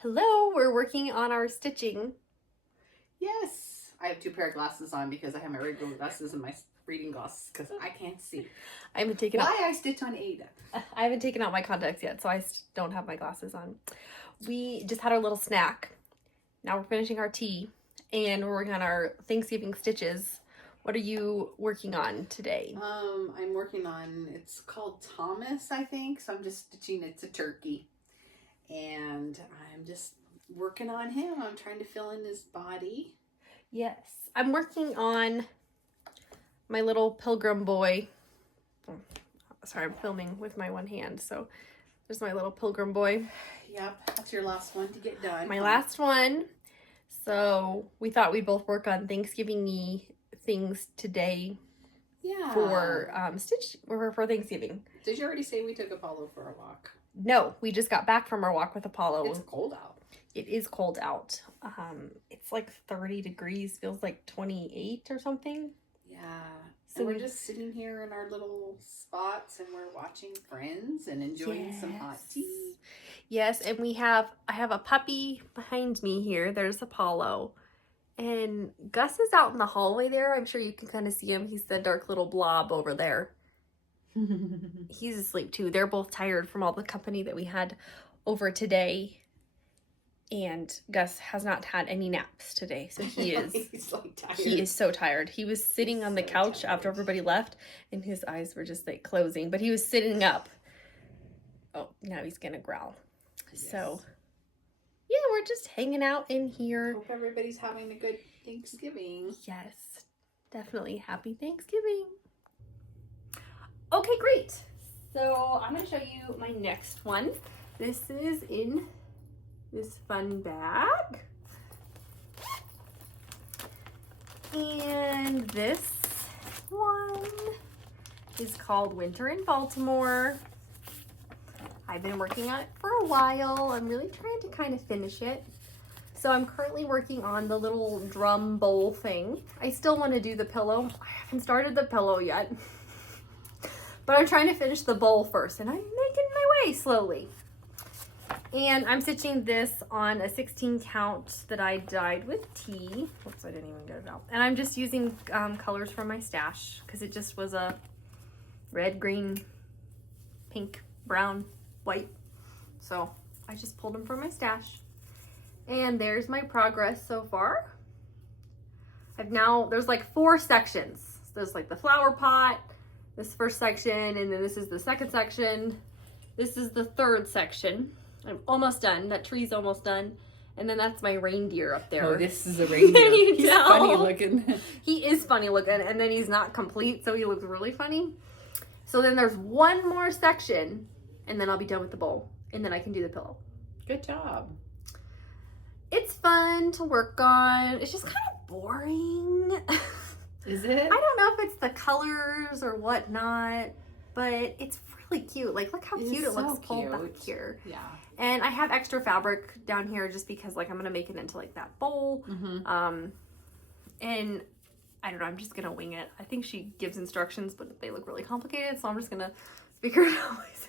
Hello, we're working on our stitching. Yes. I have 2 pair of glasses on because I have my regular glasses and my reading glasses because I can't see. I haven't taken I stitch on Ada. I haven't taken out my contacts yet, so I don't have my glasses on. We just had our little snack. Now we're finishing our tea, and we're working on our Thanksgiving stitches. What are you working on today? I'm working on, it's called Thomas, I think. So I'm just stitching, it's a turkey. And I'm just working on him. I'm trying to fill in his body. Yes. I'm working on my little pilgrim boy. Oh, sorry, I'm filming with my one hand. So there's my little pilgrim boy. Yep, that's your last one to get done. My last one. So we thought we'd both work on Thanksgiving-y things today. Yeah. For for Thanksgiving. Did you already say we took Apollo for a walk? No, we just got back from our walk with Apollo. It's cold out. It is cold out. It's like 30 degrees, feels like 28 or something. Yeah. So we're just sitting here in our little spots and we're watching Friends and enjoying some hot tea. Yes, and I have a puppy behind me here. There's Apollo. And Gus is out in the hallway there. I'm sure you can kind of see him. He's the dark little blob over there. He's asleep too. They're both tired from all the company that we had over today, and Gus has not had any naps today, so he is He's like tired. he is so tired. He was sitting on the couch after everybody left, and his eyes were just like closing, but he was sitting up. Oh, now he's gonna growl. Yes. So yeah, we're just hanging out in here. Hope everybody's having a good Thanksgiving. Yes, definitely. Happy Thanksgiving. Okay, great. So I'm going to show you my next one. This is in this fun bag. And this one is called Winter in Baltimore. I've been working on it for a while. I'm really trying to kind of finish it. So I'm currently working on the little drum bowl thing. I still want to do the pillow. I haven't started the pillow yet. But I'm trying to finish the bowl first, and I'm making my way slowly. And I'm stitching this on a 16 count that I dyed with tea. Oops, I didn't even get it out. And I'm just using colors from my stash because it just was a red, green, pink, brown, white. So I just pulled them from my stash. And there's my progress so far. There's like 4 sections. There's like the flower pot, this first section, and then this is the second section. This is the third section. I'm almost done. That tree's almost done. And then that's my reindeer up there. Oh, this is a reindeer. He's funny looking. He is funny looking, and then he's not complete, so he looks really funny. So then there's one more section, and then I'll be done with the bowl, and then I can do the pillow. Good job. It's fun to work on. It's just kind of boring. Is it? I don't know if it's the colors or whatnot, but it's really cute. Like, look how cute it looks pulled back here. Yeah. And I have extra fabric down here just because, like, I'm going to make it into, like, that bowl. Mm-hmm. And I don't know. I'm just going to wing it. I think she gives instructions, but they look really complicated, so I'm just going to figure it out myself.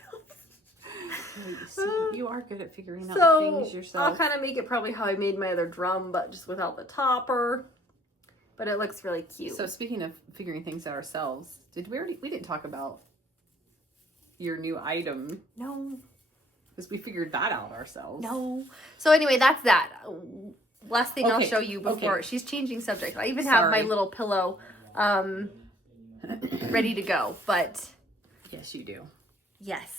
See, you are good at figuring out things yourself. I'll kind of make it probably how I made my other drum, but just without the topper. But it looks really cute. So speaking of figuring things out ourselves, we didn't talk about your new item. No. Because we figured that out ourselves. No. So anyway, that's that. Last thing I'll Okay, show you before. okay. She's changing subject. I even have my little pillow ready to go. But Yes, you do. yes.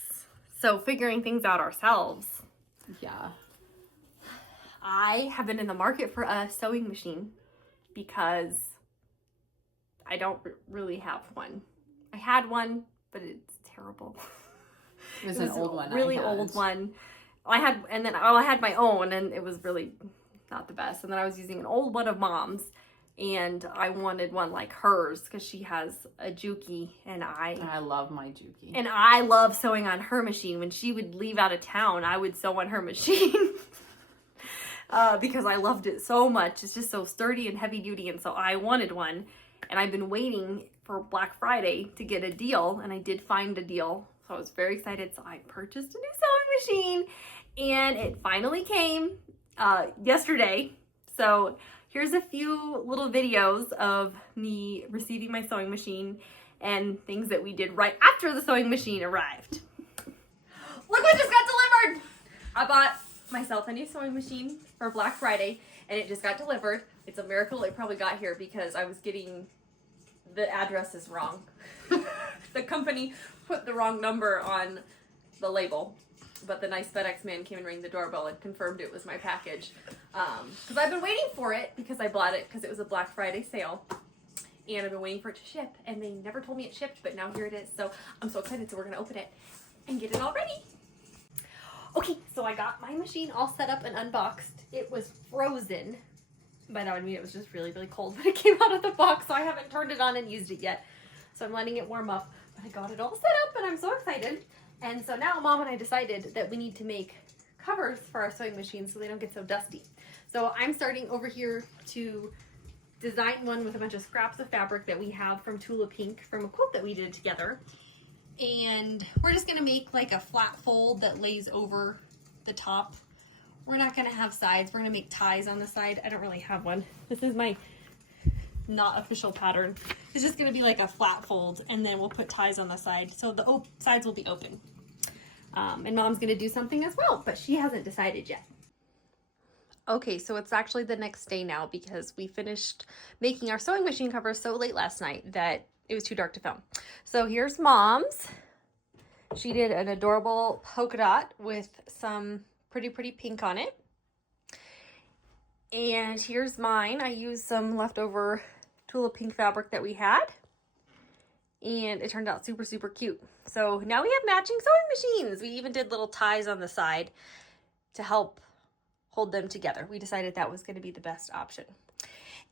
So figuring things out ourselves. Yeah. I have been in the market for a sewing machine because I don't really have one. I had one, but it's terrible. It was an old one. Really old one. I had my own, and it was really not the best. And then I was using an old one of Mom's, and I wanted one like hers because she has a Juki, and I love my Juki. And I love sewing on her machine. When she would leave out of town, I would sew on her machine. Because I loved it so much. It's just so sturdy and heavy duty, and so I wanted one. And I've been waiting for Black Friday to get a deal, and I did find a deal. So I was very excited. So I purchased a new sewing machine, and it finally came yesterday. So here's a few little videos of me receiving my sewing machine and things that we did right after the sewing machine arrived. Look what just got delivered! I bought myself a new sewing machine for Black Friday, and it just got delivered. It's a miracle it probably got here because I was getting the addresses wrong. The company put the wrong number on the label, but the nice FedEx man came and rang the doorbell and confirmed it was my package. Because I've been waiting for it because I bought it because it was a Black Friday sale, and I've been waiting for it to ship, and they never told me it shipped, but now here it is. So I'm so excited. So we're gonna open it and get it all ready. Okay, so I got my machine all set up and unboxed. It was frozen. By that I mean it was just really, really cold when it came out of the box, so I haven't turned it on and used it yet. So I'm letting it warm up, but I got it all set up and I'm so excited. And so now Mom and I decided that we need to make covers for our sewing machine so they don't get so dusty. So I'm starting over here to design one with a bunch of scraps of fabric that we have from Tula Pink from a quilt that we did together. And we're just gonna make like a flat fold that lays over the top. We're not gonna have sides. We're gonna make ties on the side. I don't really have one. This is my not official pattern. It's just gonna be like a flat fold, and then we'll put ties on the side so the sides will be open. And Mom's gonna do something as well, but she hasn't decided yet. Okay, so it's actually the next day now because we finished making our sewing machine covers so late last night that it was too dark to film. So here's Mom's. She did an adorable polka dot with some pretty pink on it. And here's mine. I used some leftover Tula pink fabric that we had. And it turned out super cute. So now we have matching sewing machines. We even did little ties on the side to help hold them together. We decided that was going to be the best option.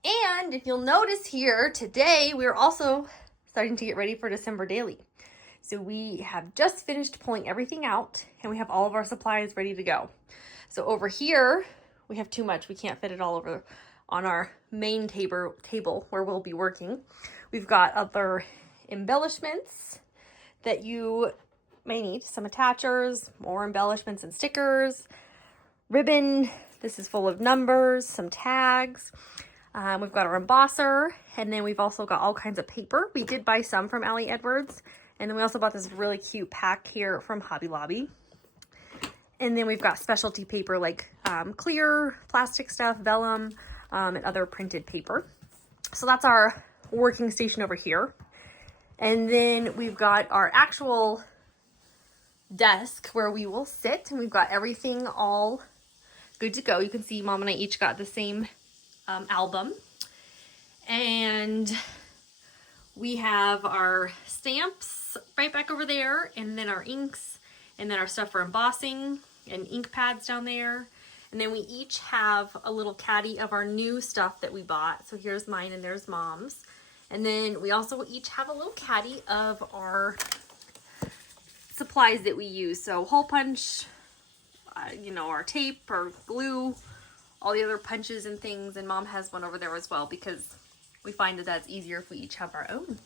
And if you'll notice here, today we're also starting to get ready for December daily. So we have just finished pulling everything out and we have all of our supplies ready to go. So over here, we have too much. We can't fit it all over on our main table where we'll be working. We've got other embellishments that you may need. Some attachers, more embellishments and stickers, ribbon. This is full of numbers, some tags. We've got our embosser, and then we've also got all kinds of paper. We did buy some from Allie Edwards, and then we also bought this really cute pack here from Hobby Lobby. And then we've got specialty paper like clear plastic stuff, vellum, and other printed paper. So that's our working station over here. And then we've got our actual desk where we will sit, and we've got everything all good to go. You can see Mom and I each got the same album. And we have our stamps right back over there, and then our inks, and then our stuff for embossing and ink pads down there. And then we each have a little caddy of our new stuff that we bought. So here's mine and there's Mom's. And then we also each have a little caddy of our supplies that we use. So hole punch, you know, our tape, our glue, all the other punches and things. And Mom has one over there as well because we find that that's easier if we each have our own.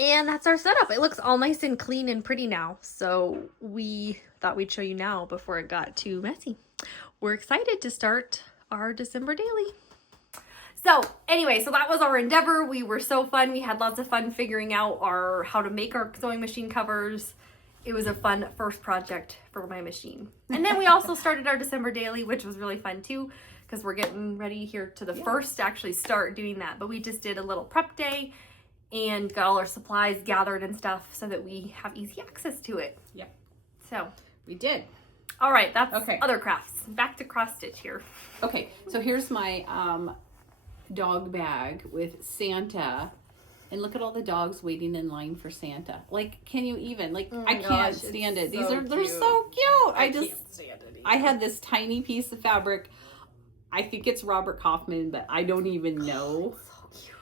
And that's our setup. It looks all nice and clean and pretty now. So we thought we'd show you now before it got too messy. We're excited to start our December daily. So anyway, so that was our endeavor. We were so fun. We had lots of fun figuring out how to make our sewing machine covers. It was a fun first project for my machine. And then we also started our December daily, which was really fun too, because we're getting ready here to the first to actually start doing that. But we just did a little prep day and got all our supplies gathered and stuff so that we have easy access to it. Yeah. So we did. All right, that's other crafts. Back to cross stitch here. Okay, so here's my dog bag with Santa, and look at all the dogs waiting in line for Santa. Like, can you even? Like, I can't stand it. They're so cute. I can't stand it either. I had this tiny piece of fabric. I think it's Robert Kaufman, but I don't even know. So cute.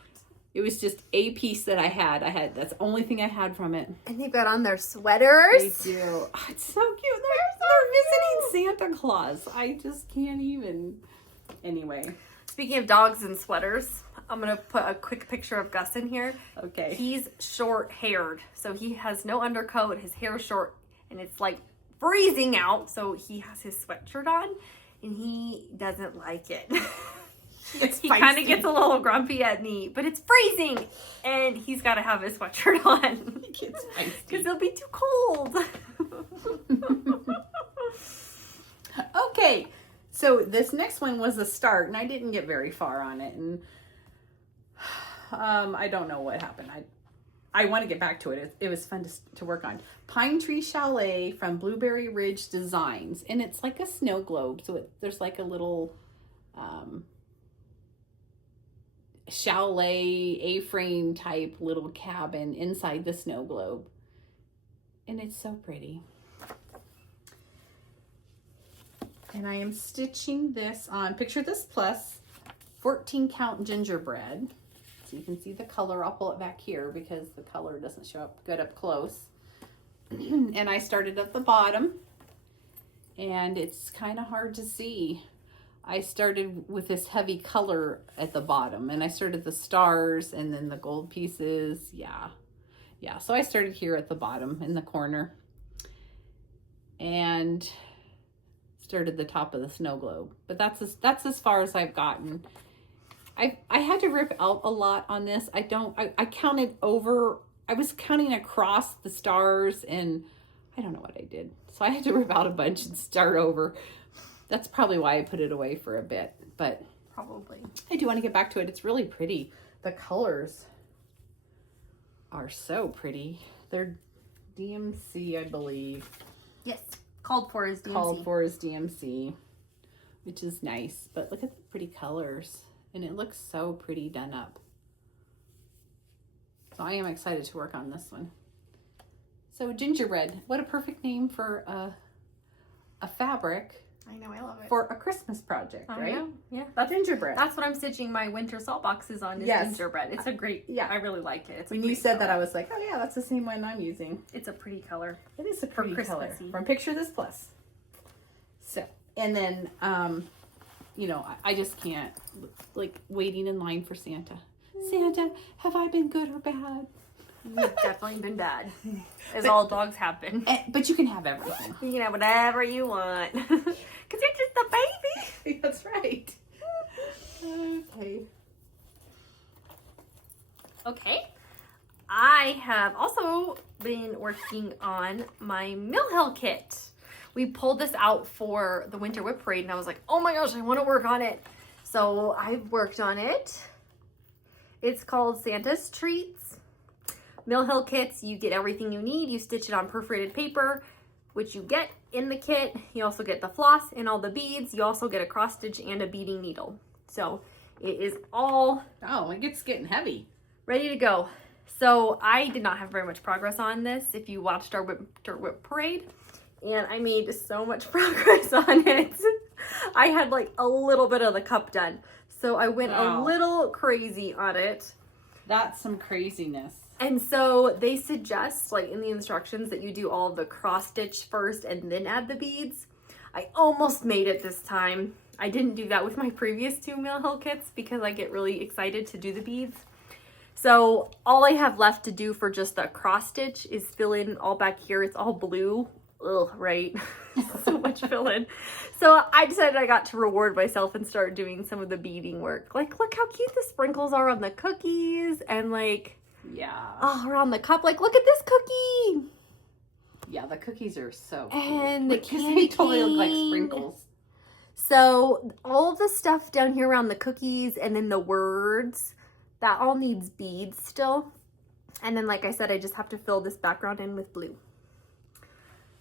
It was just a piece that I had. That's the only thing I had from it. And they've got on their sweaters. They do. Oh, it's so cute. They're visiting Santa Claus. I just can't even. Anyway. Speaking of dogs and sweaters, I'm going to put a quick picture of Gus in here. Okay. He's short-haired, so he has no undercoat. His hair is short, and it's like freezing out, so he has his sweatshirt on, and he doesn't like it. He kind of gets a little grumpy at me, but it's freezing, and he's got to have his sweatshirt on. He gets feisty. Because it'll be too cold. Okay. So this next one was a start, and I didn't get very far on it, and I don't know what happened. I want to get back to it. It was fun to work on. Pine Tree Chalet from Blueberry Ridge Designs, and it's like a snow globe. So there's like a little chalet A-frame type little cabin inside the snow globe, and it's so pretty. And I am stitching this on, picture this plus 14 count gingerbread. So you can see the color. I'll pull it back here because the color doesn't show up good up close. And I started at the bottom, and it's kind of hard to see. I started with this heavy color at the bottom, and I started the stars and then the gold pieces. Yeah. So I started here at the bottom in the corner and started the top of the snow globe, but that's as far as I've gotten. I had to rip out a lot on this. I counted over. I was counting across the stars, and I don't know what I did. So I had to rip out a bunch and start over. That's probably why I put it away for a bit, but Probably. I do want to get back to it. It's really pretty. The colors are so pretty. They're DMC, I believe. Yes. Called for as DMC. Called for as DMC, which is nice. But look at the pretty colors. And it looks so pretty done up. So I am excited to work on this one. So Gingerbread, what a perfect name for a fabric. I know, I love it. For a Christmas project, right? Know. Yeah. That's Gingerbread. That's what I'm stitching my winter salt boxes on is Yes. Gingerbread. It's a great, I really like it. It's When you said that, I was like, oh yeah, that's the same one I'm using. It's a pretty color. It is a pretty color. Christmassy. From Picture This Plus. So, and then, you know, I just can't, like, waiting in line for Santa. Santa, have I been good or bad? You've definitely been bad. As all dogs have been. But you can have everything. You can have whatever you want. Because you're just a baby. That's right. Okay. Okay. I have also been working on my Mill Hill kit. We pulled this out for the Winter Whip Parade and I was like, oh my gosh, I want to work on it. So I've worked on it. It's called Santa's Treats. Mill Hill kits, you get everything you need. You stitch it on perforated paper, which you get in the kit. You also get the floss and all the beads. You also get a cross stitch and a beading needle. So it is all it's getting heavy. ready to go. So I did not have very much progress on this if you watched our Winter Whip Parade. And I made so much progress on it. I had like a little bit of the cup done. So I went a little crazy on it. That's some craziness. And so they suggest, like in the instructions, that you do all of the cross stitch first and then add the beads. I almost made it this time. I didn't do that with my previous 2 Mill Hill kits because I get really excited to do the beads. So all I have left to do for just the cross stitch is fill in all back here. It's all blue. Ugh, right? So much fill in. So I decided I got to reward myself and start doing some of the beading work. Like, look how cute the sprinkles are on the cookies and like... Yeah. Oh, around the cup. Like, look at this cookie. Yeah, the cookies are so cute. And the candy they totally look like cane. sprinkles. So all of the stuff down here around the cookies and then the words, that all needs beads still. And then, like I said, I just have to fill this background in with blue.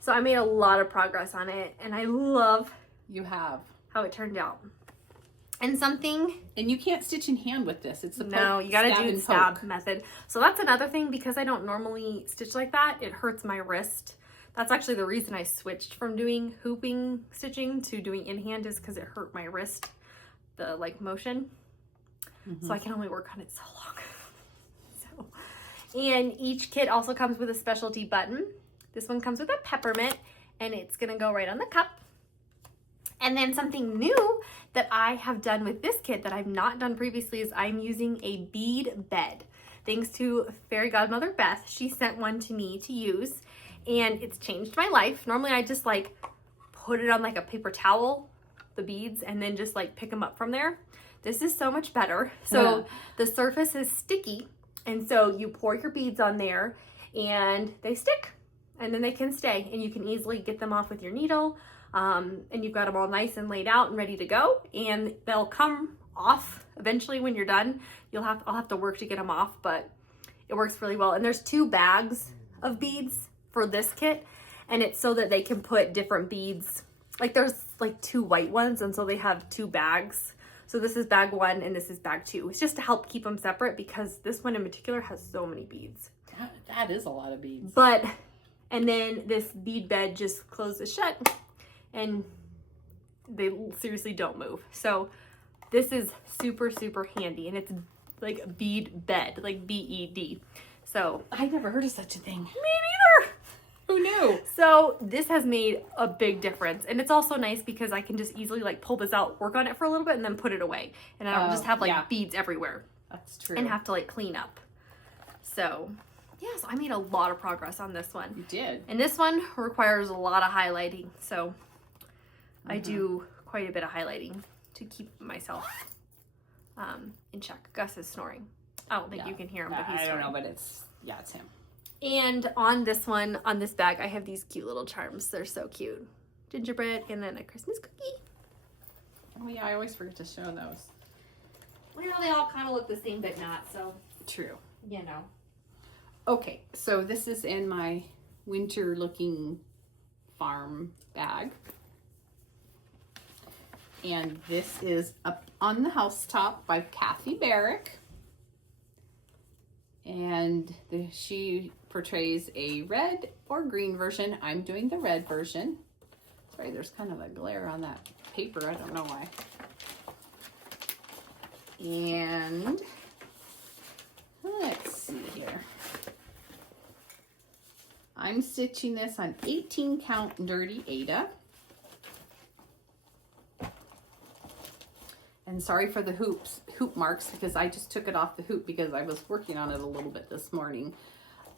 So I made a lot of progress on it, and I love how it turned out. And you can't stitch in hand with this. It's the no, you gotta do the stab method. So that's another thing, because I don't normally stitch like that, it hurts my wrist. That's actually the reason I switched from doing hooping stitching to doing in hand, is because it hurt my wrist, the like motion. So I can only work on it so long. And each kit also comes with a specialty button. This one comes with a peppermint, and it's gonna go right on the cup. And then something new that I have done with this kit that I've not done previously is I'm using a bead bed. Thanks to fairy godmother Beth, she sent one to me to use, and it's changed my life. Normally I just like put it on like a paper towel, the beads, and then just like pick them up from there. This is so much better. So the surface is sticky, and so you pour your beads on there and they stick, and then they can stay, and you can easily get them off with your needle. And you've got them all nice and laid out and ready to go, and they'll come off eventually when you're done. I'll have to work to get them off, but it works really well. And there's 2 bags of beads for this kit, and it's so that they can put different beads. Like there's like 2 white ones, and so they have 2 bags. So this is bag 1 and this is bag 2. It's just to help keep them separate, because this one in particular has so many beads. That is a lot of beads. And then this bead bed just closes shut, and they seriously don't move. So this is super, super handy, and it's like bead bed, like B-E-D. So I never heard of such a thing. me neither. Who knew? So this has made a big difference, and it's also nice because I can just easily like pull this out, work on it for a little bit, and then put it away, and I don't just have like beads everywhere. That's true. And have to like clean up. So yeah, so I made a lot of progress on this one. You did. And this one requires a lot of highlighting, so I do quite a bit of highlighting to keep myself in check. Gus is snoring. I don't think you can hear him, but he's snoring. I don't know, but it's him. And on this one, on this bag, I have these cute little charms. They're so cute. Gingerbread and then a Christmas cookie. Oh yeah, I always forget to show those. Well, they all kind of look the same, but not, so. True. You know. Okay, so this is in my winter looking farm bag. And this is Up on the Housetop by Kathy Barrick. And she portrays a red or green version. I'm doing the red version. Sorry, there's kind of a glare on that paper. I don't know why. And let's see here. I'm stitching this on 18 count Dirty Ada. And sorry for the hoop marks, because I just took it off the hoop because I was working on it a little bit this morning.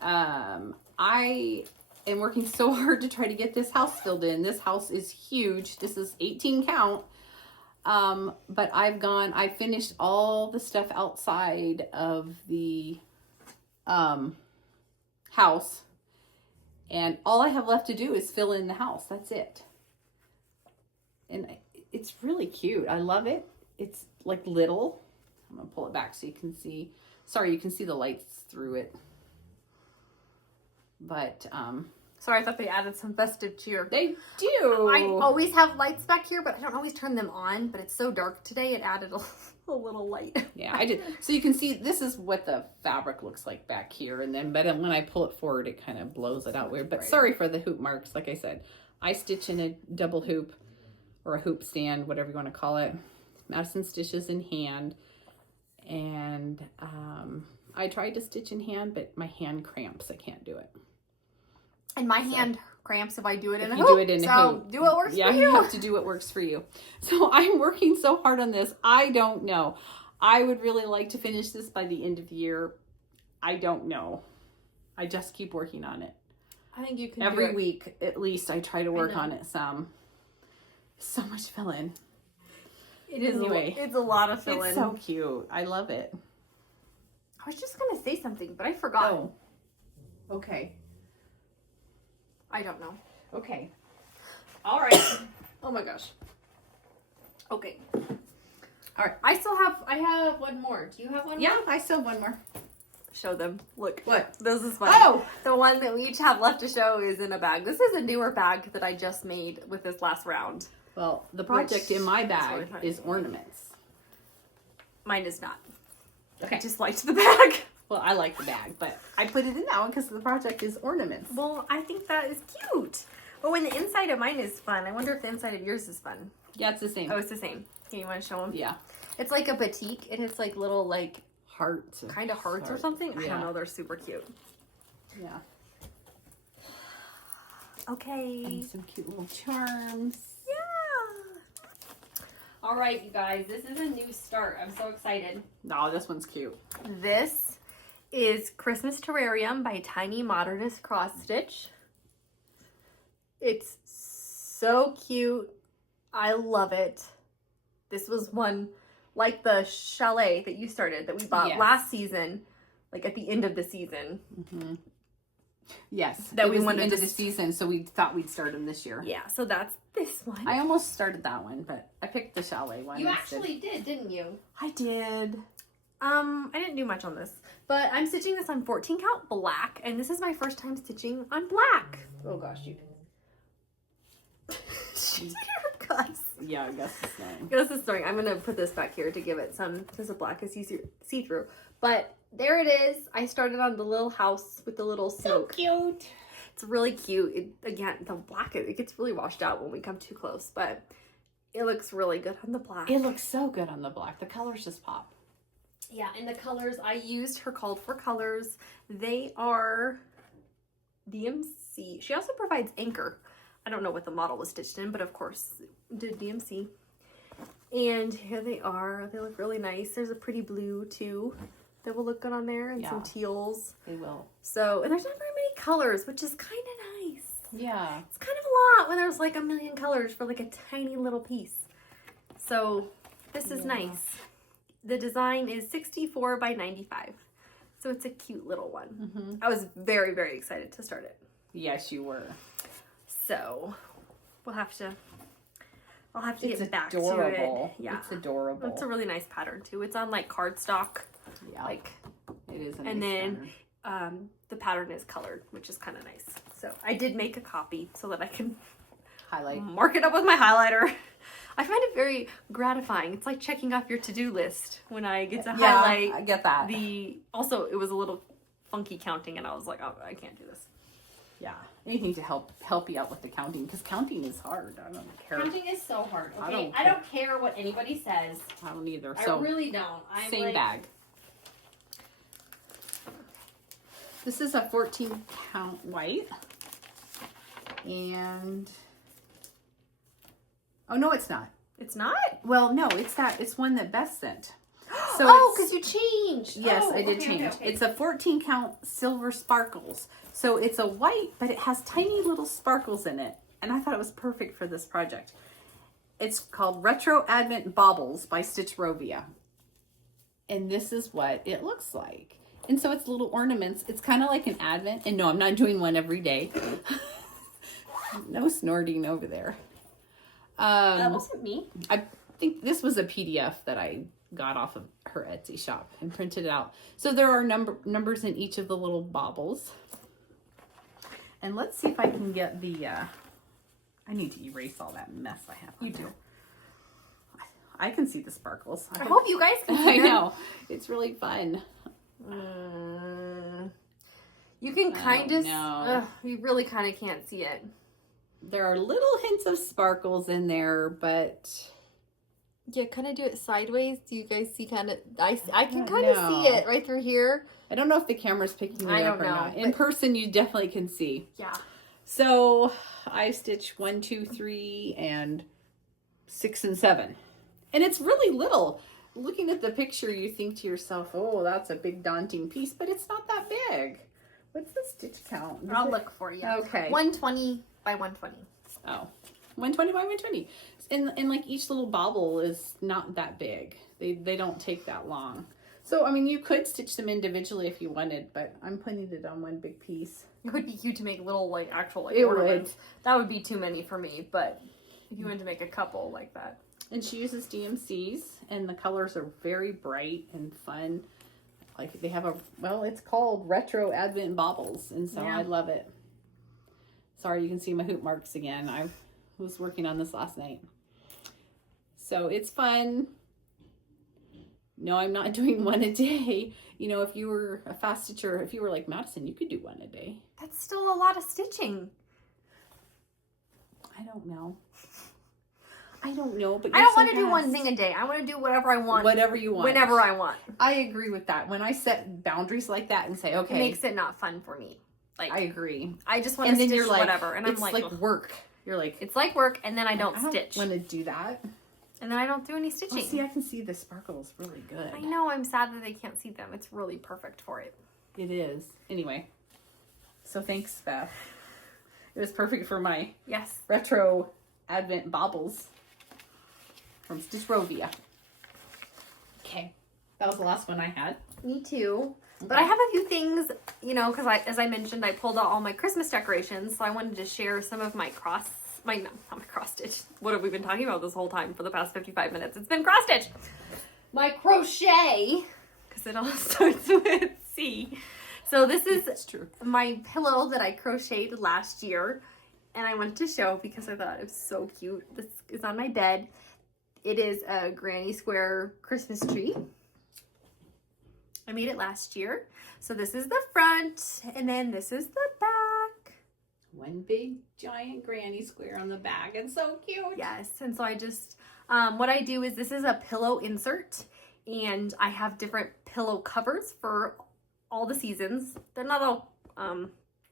I am working so hard to try to get this house filled in. This house is huge. This is 18 count. But I finished all the stuff outside of the house. And all I have left to do is fill in the house. That's it. And it's really cute. I love it. It's like little. I'm going to pull it back so you can see. Sorry, you can see the lights through it. But, sorry, I thought they added some festive cheer. They do. I always have lights back here, but I don't always turn them on. But it's so dark today, it added a little light. Yeah, I did. So you can see this is what the fabric looks like back here. And then, but when I pull it forward, it kind of blows it out weird. But sorry for the hoop marks. Like I said, I stitch in a double hoop or a hoop stand, whatever you want to call it. Madison stitches in hand. And I tried to stitch in hand, but my hand cramps. I can't do it. And my hand cramps if I do it in a hoop. Do it in a hoop. Do what works for you. Yeah, you have to do what works for you. So I'm working so hard on this. I don't know. I would really like to finish this by the end of the year. I don't know. I just keep working on it. I think you can every week at least. I try to work on it some. So much fill-in. It is. Anyway, it's a lot of fill-in. It's so cute. I love it. I was just gonna say something, but I forgot. Oh. Okay. I don't know. Okay. All right. Oh my gosh. Okay. All right. I have one more. Do you have one more? Yeah, I still have one more. Show them. Look. What? This is fun. Oh! The one that we each have left to show is in a bag. This is a newer bag that I just made with this last round. Well, the project in my bag is ornaments. Mine is not. Okay. I just liked the bag. Well, I like the bag, but I put it in that one because the project is ornaments. Well, I think that is cute. But when the inside of mine is fun, I wonder if the inside of yours is fun. Yeah, it's the same. Oh, it's the same. Okay, you want to show them? Yeah. It's like a batik, and it's like little, like, hearts. Kind of hearts or something? Yeah. I don't know. They're super cute. Yeah. Okay. And some cute little charms. Yeah. All right, you guys. This is a new start. I'm so excited. No, this one's cute. This is Christmas Terrarium by Tiny Modernist Cross Stitch. It's so cute. I love it. This was one like the chalet that you started that we bought last season, like at the end of the season. Mm-hmm. Yes, that we wanted the end of the season, so we thought we'd start them this year. Yeah, so that's this one. I almost started that one, but I picked the chalet one. You actually did, didn't you? I did. I didn't do much on this, but I'm stitching this on 14 count black, and this is my first time stitching on black. Oh gosh, you. Gus. Yeah, Gus is snoring. Gus is snoring. I'm gonna put this back here to give it some, because the black is easier see through. But there it is. I started on the little house with the little smoke. So cute. It's really cute. Again, the black, it gets really washed out when we come too close, but it looks really good on the black. It looks so good on the black. The colors just pop. Yeah, and the colors, I used her called for colors. They are DMC. She also provides anchor. I don't know what the model was stitched in, but of course did DMC. And here they are. They look really nice. There's a pretty blue too that will look good on there, and some teals. They will. So, and there's not very many colors, which is kind of nice. Yeah. It's kind of a lot when there's like a million colors for like a tiny little piece. So this is nice. The design is 64 by 95. So it's a cute little one. Mm-hmm. I was very, very excited to start it. Yes, you were. So I'll have to get back adorable. to it. Yeah. It's adorable. It's a really nice pattern too. It's on like cardstock. Yeah. Like it is a nice and then the pattern is colored, which is kind of nice. So I did make a copy so that I can highlight. Mark it up with my highlighter. I find it very gratifying. It's like checking off your to-do list when I get to highlight. I get that. Also, it was a little funky counting, and I was like, oh, I can't do this. Yeah, anything to help you out with the counting, because counting is hard. I don't care. Counting is so hard. Okay, I don't care what anybody says. I don't either. So I really don't. I'm same bag. This is a 14 count white, and oh no, it's not. It's not? Well, no, it's one that Beth sent. So because you changed. Yes, I did change. Okay. It's a 14 count silver sparkles. So it's a white, but it has tiny little sparkles in it. And I thought it was perfect for this project. It's called Retro Advent Baubles by Stitchrovia. And this is what it looks like. And so it's little ornaments. It's kind of like an advent. And no, I'm not doing one every day. No snorting over there. That wasn't me. I think this was a PDF that I got off of her Etsy shop and printed it out. So there are numbers in each of the little baubles. And let's see if I can get the, I need to erase all that mess I have. You do. I can see the sparkles. I hope you guys can see I know. It's really fun. You can kind of, no. You really kind of can't see it. There are little hints of sparkles in there, but... Yeah, kind of do it sideways. Do you guys see kind of... I can kind of see it right through here. I don't know if the camera's picking it up or not. In person, you definitely can see. Yeah. So, I stitched 1, 2, 3, and 6 and 7. And it's really little. Looking at the picture, you think to yourself, oh, that's a big daunting piece, but it's not that big. What's the stitch count? I'll look for you. Okay. 120 by 120. Oh, 120 by 120. And like each little bauble is not that big. They don't take that long. So, I mean, you could stitch them individually if you wanted, but I'm putting it on one big piece. It would be cute to make little, like, actual, like, it ornaments. would. That would be too many for me, but if you wanted to make a couple like that. And she uses DMCs, and the colors are very bright and fun. Like, they have it's called Retro Advent Baubles, and so I love it. Sorry, you can see my hoop marks again. I was working on this last night. So, it's fun. No, I'm not doing one a day. You know, if you were a fast stitcher, if you were like Madison, you could do one a day. That's still a lot of stitching. I don't know. But I don't want to do one thing a day. I want to do whatever I want. Whatever you want. Whenever I want. I agree with that. When I set boundaries like that and say, okay. It makes it not fun for me. Like, I agree. I just want to stitch whatever. And I'm like work. You're like. It's like work, and then I don't stitch. I don't want to do that. And then I don't do any stitching. Oh, see, I can see the sparkles really good. I know. I'm sad that they can't see them. It's really perfect for it. It is. Anyway. So thanks, Beth. It was perfect for my retro advent baubles from Stitchrovia. Okay. That was the last one I had. Me too. Okay. But I have a few things, you know, because as I mentioned, I pulled out all my Christmas decorations. So I wanted to share some of my not my cross stitch. What have we been talking about this whole time for the past 55 minutes? It's been cross stitch. My crochet, because it all starts with C. So this is my pillow that I crocheted last year. And I wanted to show because I thought it was so cute. This is on my bed. It is a granny square Christmas tree. I made it last year. So this is the front, and then this is the back. One big giant granny square on the back. It's so cute. Yes, and so I just, what I do is this is a pillow insert, and I have different pillow covers for all the seasons. They're not all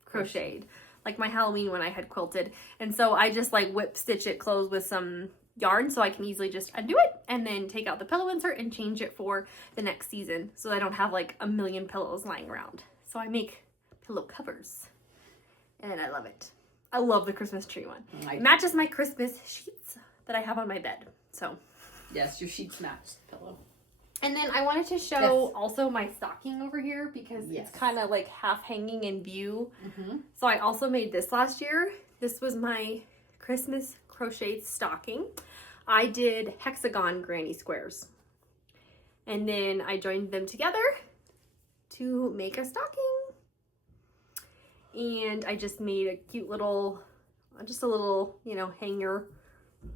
crocheted. Like my Halloween one I had quilted. And so I just like whip stitch it closed with some yarn so I can easily just undo it and then take out the pillow insert and change it for the next season so I don't have like a million pillows lying around. So I make pillow covers and I love it. I love the Christmas tree one. It matches my Christmas sheets that I have on my bed. So yes, your sheets match the pillow. And then I wanted to show also my stocking over here because it's kind of like half hanging in view. So I also made this last year. This was my Christmas crocheted stocking. I did hexagon granny squares. And then I joined them together to make a stocking. And I just made a cute little, just a little, you know, hanger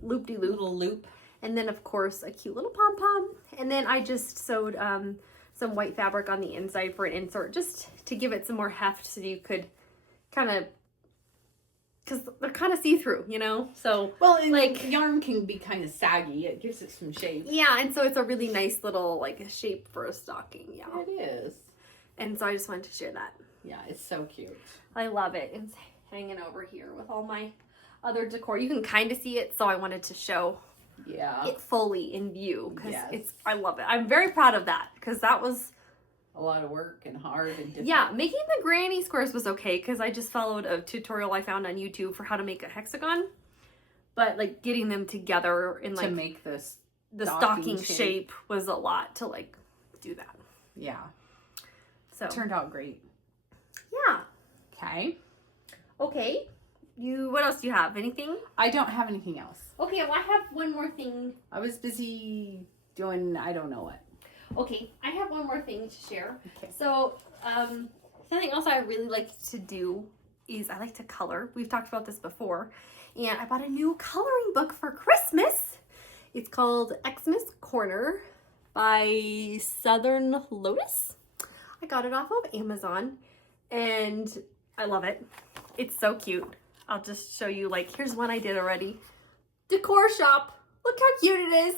loop-de-loop. Little loop. And then, of course, a cute little pom-pom. And then I just sewed some white fabric on the inside for an insert, just to give it some more heft so you could kind of, because they're kind of see-through, you know? So, well, and like, yarn can be kind of saggy. It gives it some shape. Yeah, and so it's a really nice little, like, shape for a stocking, yeah. It is. And so I just wanted to share that. Yeah, it's so cute. I love it. It's hanging over here with all my other decor. You can kind of see it, so I wanted to show it fully in view because I love it. I'm very proud of that because that was a lot of work and hard and different. Yeah, making the granny squares was okay because I just followed a tutorial I found on YouTube for how to make a hexagon, but like getting them together in like to make this the stocking shape was a lot to like do that. Yeah, so it turned out great. Yeah. Okay. What else do you have? Anything? I don't have anything else. Okay, well, I have one more thing. I was busy doing I don't know what. Okay, I have one more thing to share. Okay. So, something else I really like to do is I like to color. We've talked about this before. And I bought a new coloring book for Christmas. It's called Xmas Corner by Southern Lotus. I got it off of Amazon and I love it. It's so cute. I'll just show you, like, here's one I did already. Decor shop. Look how cute it is.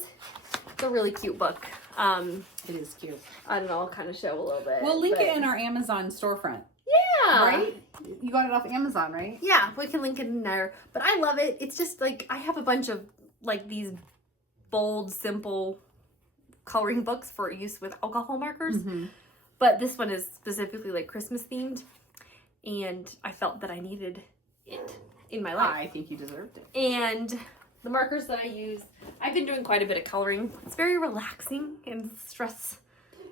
It's a really cute book. It is cute. I don't know, I'll kind of show a little bit. We'll link it in our Amazon storefront. Yeah. Right? You got it off Amazon, right? Yeah, we can link it in there. But I love it. It's just like, I have a bunch of like these bold, simple coloring books for use with alcohol markers. But this one is specifically like Christmas themed. And I felt that I needed it in my life. I think you deserved it. And the markers that I use, I've been doing quite a bit of coloring. It's very relaxing and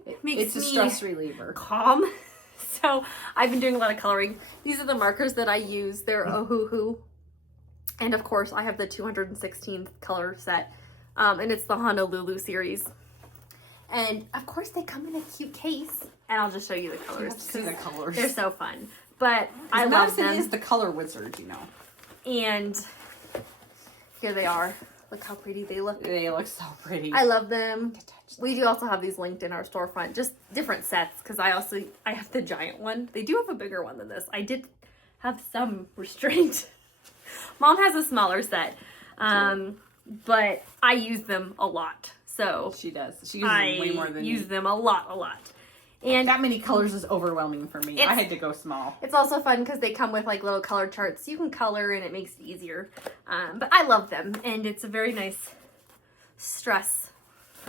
it makes me a stress reliever. Calm. So I've been doing a lot of coloring. These are the markers that I use. They're Ohuhu. And of course I have the 216th color set. And it's the Honolulu series. And of course they come in a cute case. And I'll just show you the colors. You have to see the colors. They're so fun. But I love them. Madison is the color wizard, you know. And here they are. Look how pretty they look. They look so pretty. I love them. We do also have these linked in our storefront, just different sets, because I have the giant one. They do have a bigger one than this. I did have some restraint. Mom has a smaller set, but I use them a lot. So she does. She uses them way more than me. Use them a lot. And that many colors is overwhelming for me. I had to go small. It's also fun because they come with like little color charts. So you can color and it makes it easier. But I love them. And it's a very nice stress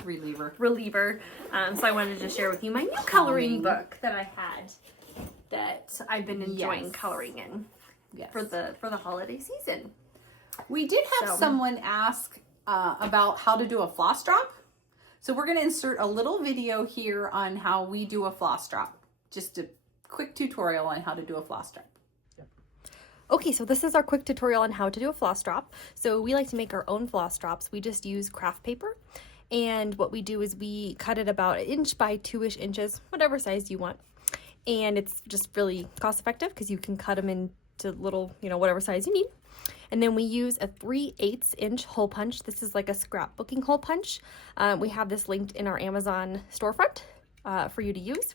reliever. So I wanted to share with you my new coloring book that I had that I've been enjoying coloring in for the holiday season. We did have someone ask about how to do a floss drop. So we're going to insert a little video here on how we do a floss drop. Just a quick tutorial on how to do a floss drop. Okay, so this is our quick tutorial on how to do a floss drop. So we like to make our own floss drops. We just use craft paper. And what we do is we cut it about 1 inch by 2-ish inches, whatever size you want. And it's just really cost effective because you can cut them into little, whatever size you need. And then we use a 3/8 inch hole punch. This is like a scrapbooking hole punch. We have this linked in our Amazon storefront for you to use.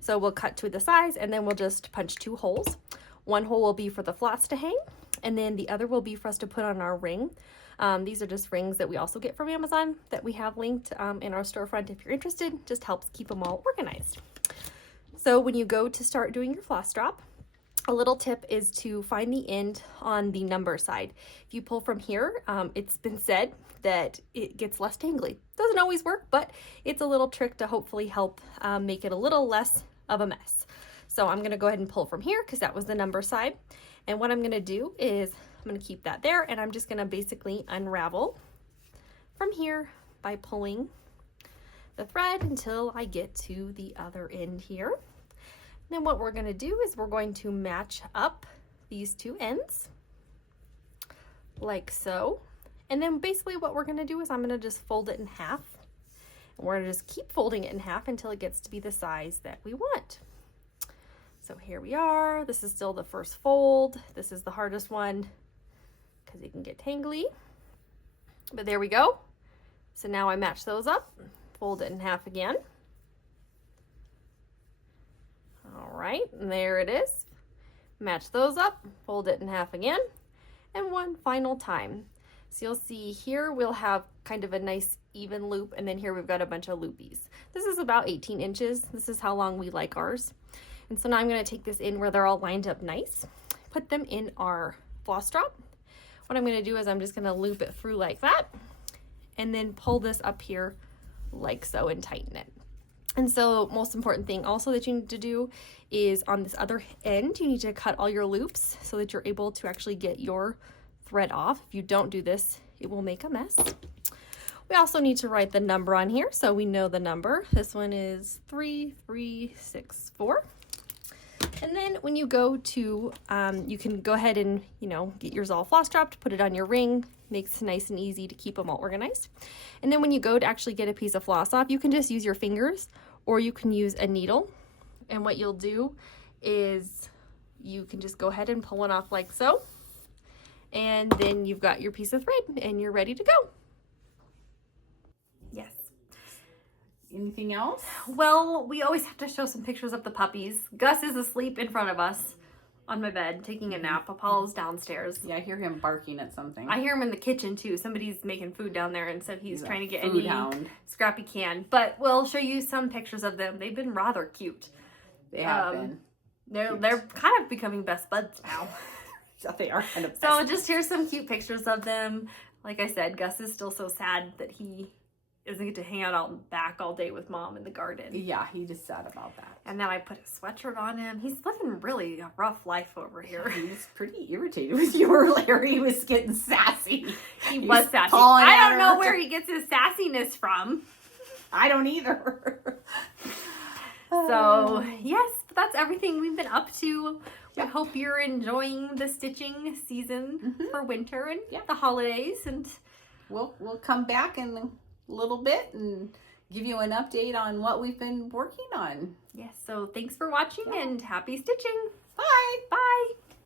So we'll cut to the size and then we'll just punch 2 holes. One hole will be for the floss to hang, and then the other will be for us to put on our ring. These are just rings that we also get from Amazon that we have linked in our storefront if you're interested. Just helps keep them all organized. So when you go to start doing your floss drop, a little tip is to find the end on the number side. If you pull from here, it's been said that it gets less tangly. Doesn't always work, but it's a little trick to hopefully help make it a little less of a mess. So I'm gonna go ahead and pull from here because that was the number side. And what I'm gonna do is I'm gonna keep that there and I'm just gonna basically unravel from here by pulling the thread until I get to the other end here. Then what we're going to do is we're going to match up these two ends like so. And then basically what we're going to do is I'm going to just fold it in half. And we're going to just keep folding it in half until it gets to be the size that we want. So here we are. This is still the first fold. This is the hardest one because it can get tangly. But there we go. So now I match those up, fold it in half again. All right, and there it is. Match those up, fold it in half again, and one final time. So you'll see here we'll have kind of a nice even loop, and then here we've got a bunch of loopies. This is about 18 inches. This is how long we like ours. And so now I'm going to take this in where they're all lined up nice, put them in our Flossdrop. What I'm going to do is I'm just going to loop it through like that, and then pull this up here like so and tighten it. And so most important thing also that you need to do is on this other end, you need to cut all your loops so that you're able to actually get your thread off. If you don't do this, it will make a mess. We also need to write the number on here so we know the number. This one is 3364. And then when you go to, you can go ahead and, get yours all floss dropped, put it on your ring, makes it nice and easy to keep them all organized. And then when you go to actually get a piece of floss off, you can just use your fingers or you can use a needle. And what you'll do is you can just go ahead and pull one off like so. And then you've got your piece of thread and you're ready to go. Yes. Anything else? Well, we always have to show some pictures of the puppies. Gus is asleep in front of us on my bed taking a nap. Apollo's downstairs. Yeah, I hear him barking at something. I hear him in the kitchen too. Somebody's making food down there and said he's trying to get food any hound. scrap he can. But we'll show you some pictures of them. They've been rather cute. They have been. They're kind of becoming best buds now. So they are kind of best. So just here's some cute pictures of them. Like I said, Gus is still so sad that he doesn't get to hang out back all day with Mom in the garden. Yeah, he just sad about that. And then I put a sweatshirt on him. He's living really a rough life over here. He was pretty irritated with you earlier. He was getting sassy. He was sassy. I don't know where he gets his sassiness from. I don't either. So, yes, but that's everything we've been up to. We hope you're enjoying the stitching season for winter and the holidays. And we'll come back in a little bit and give you an update on what we've been working on. yes, so thanks for watching and happy stitching. Bye. Bye.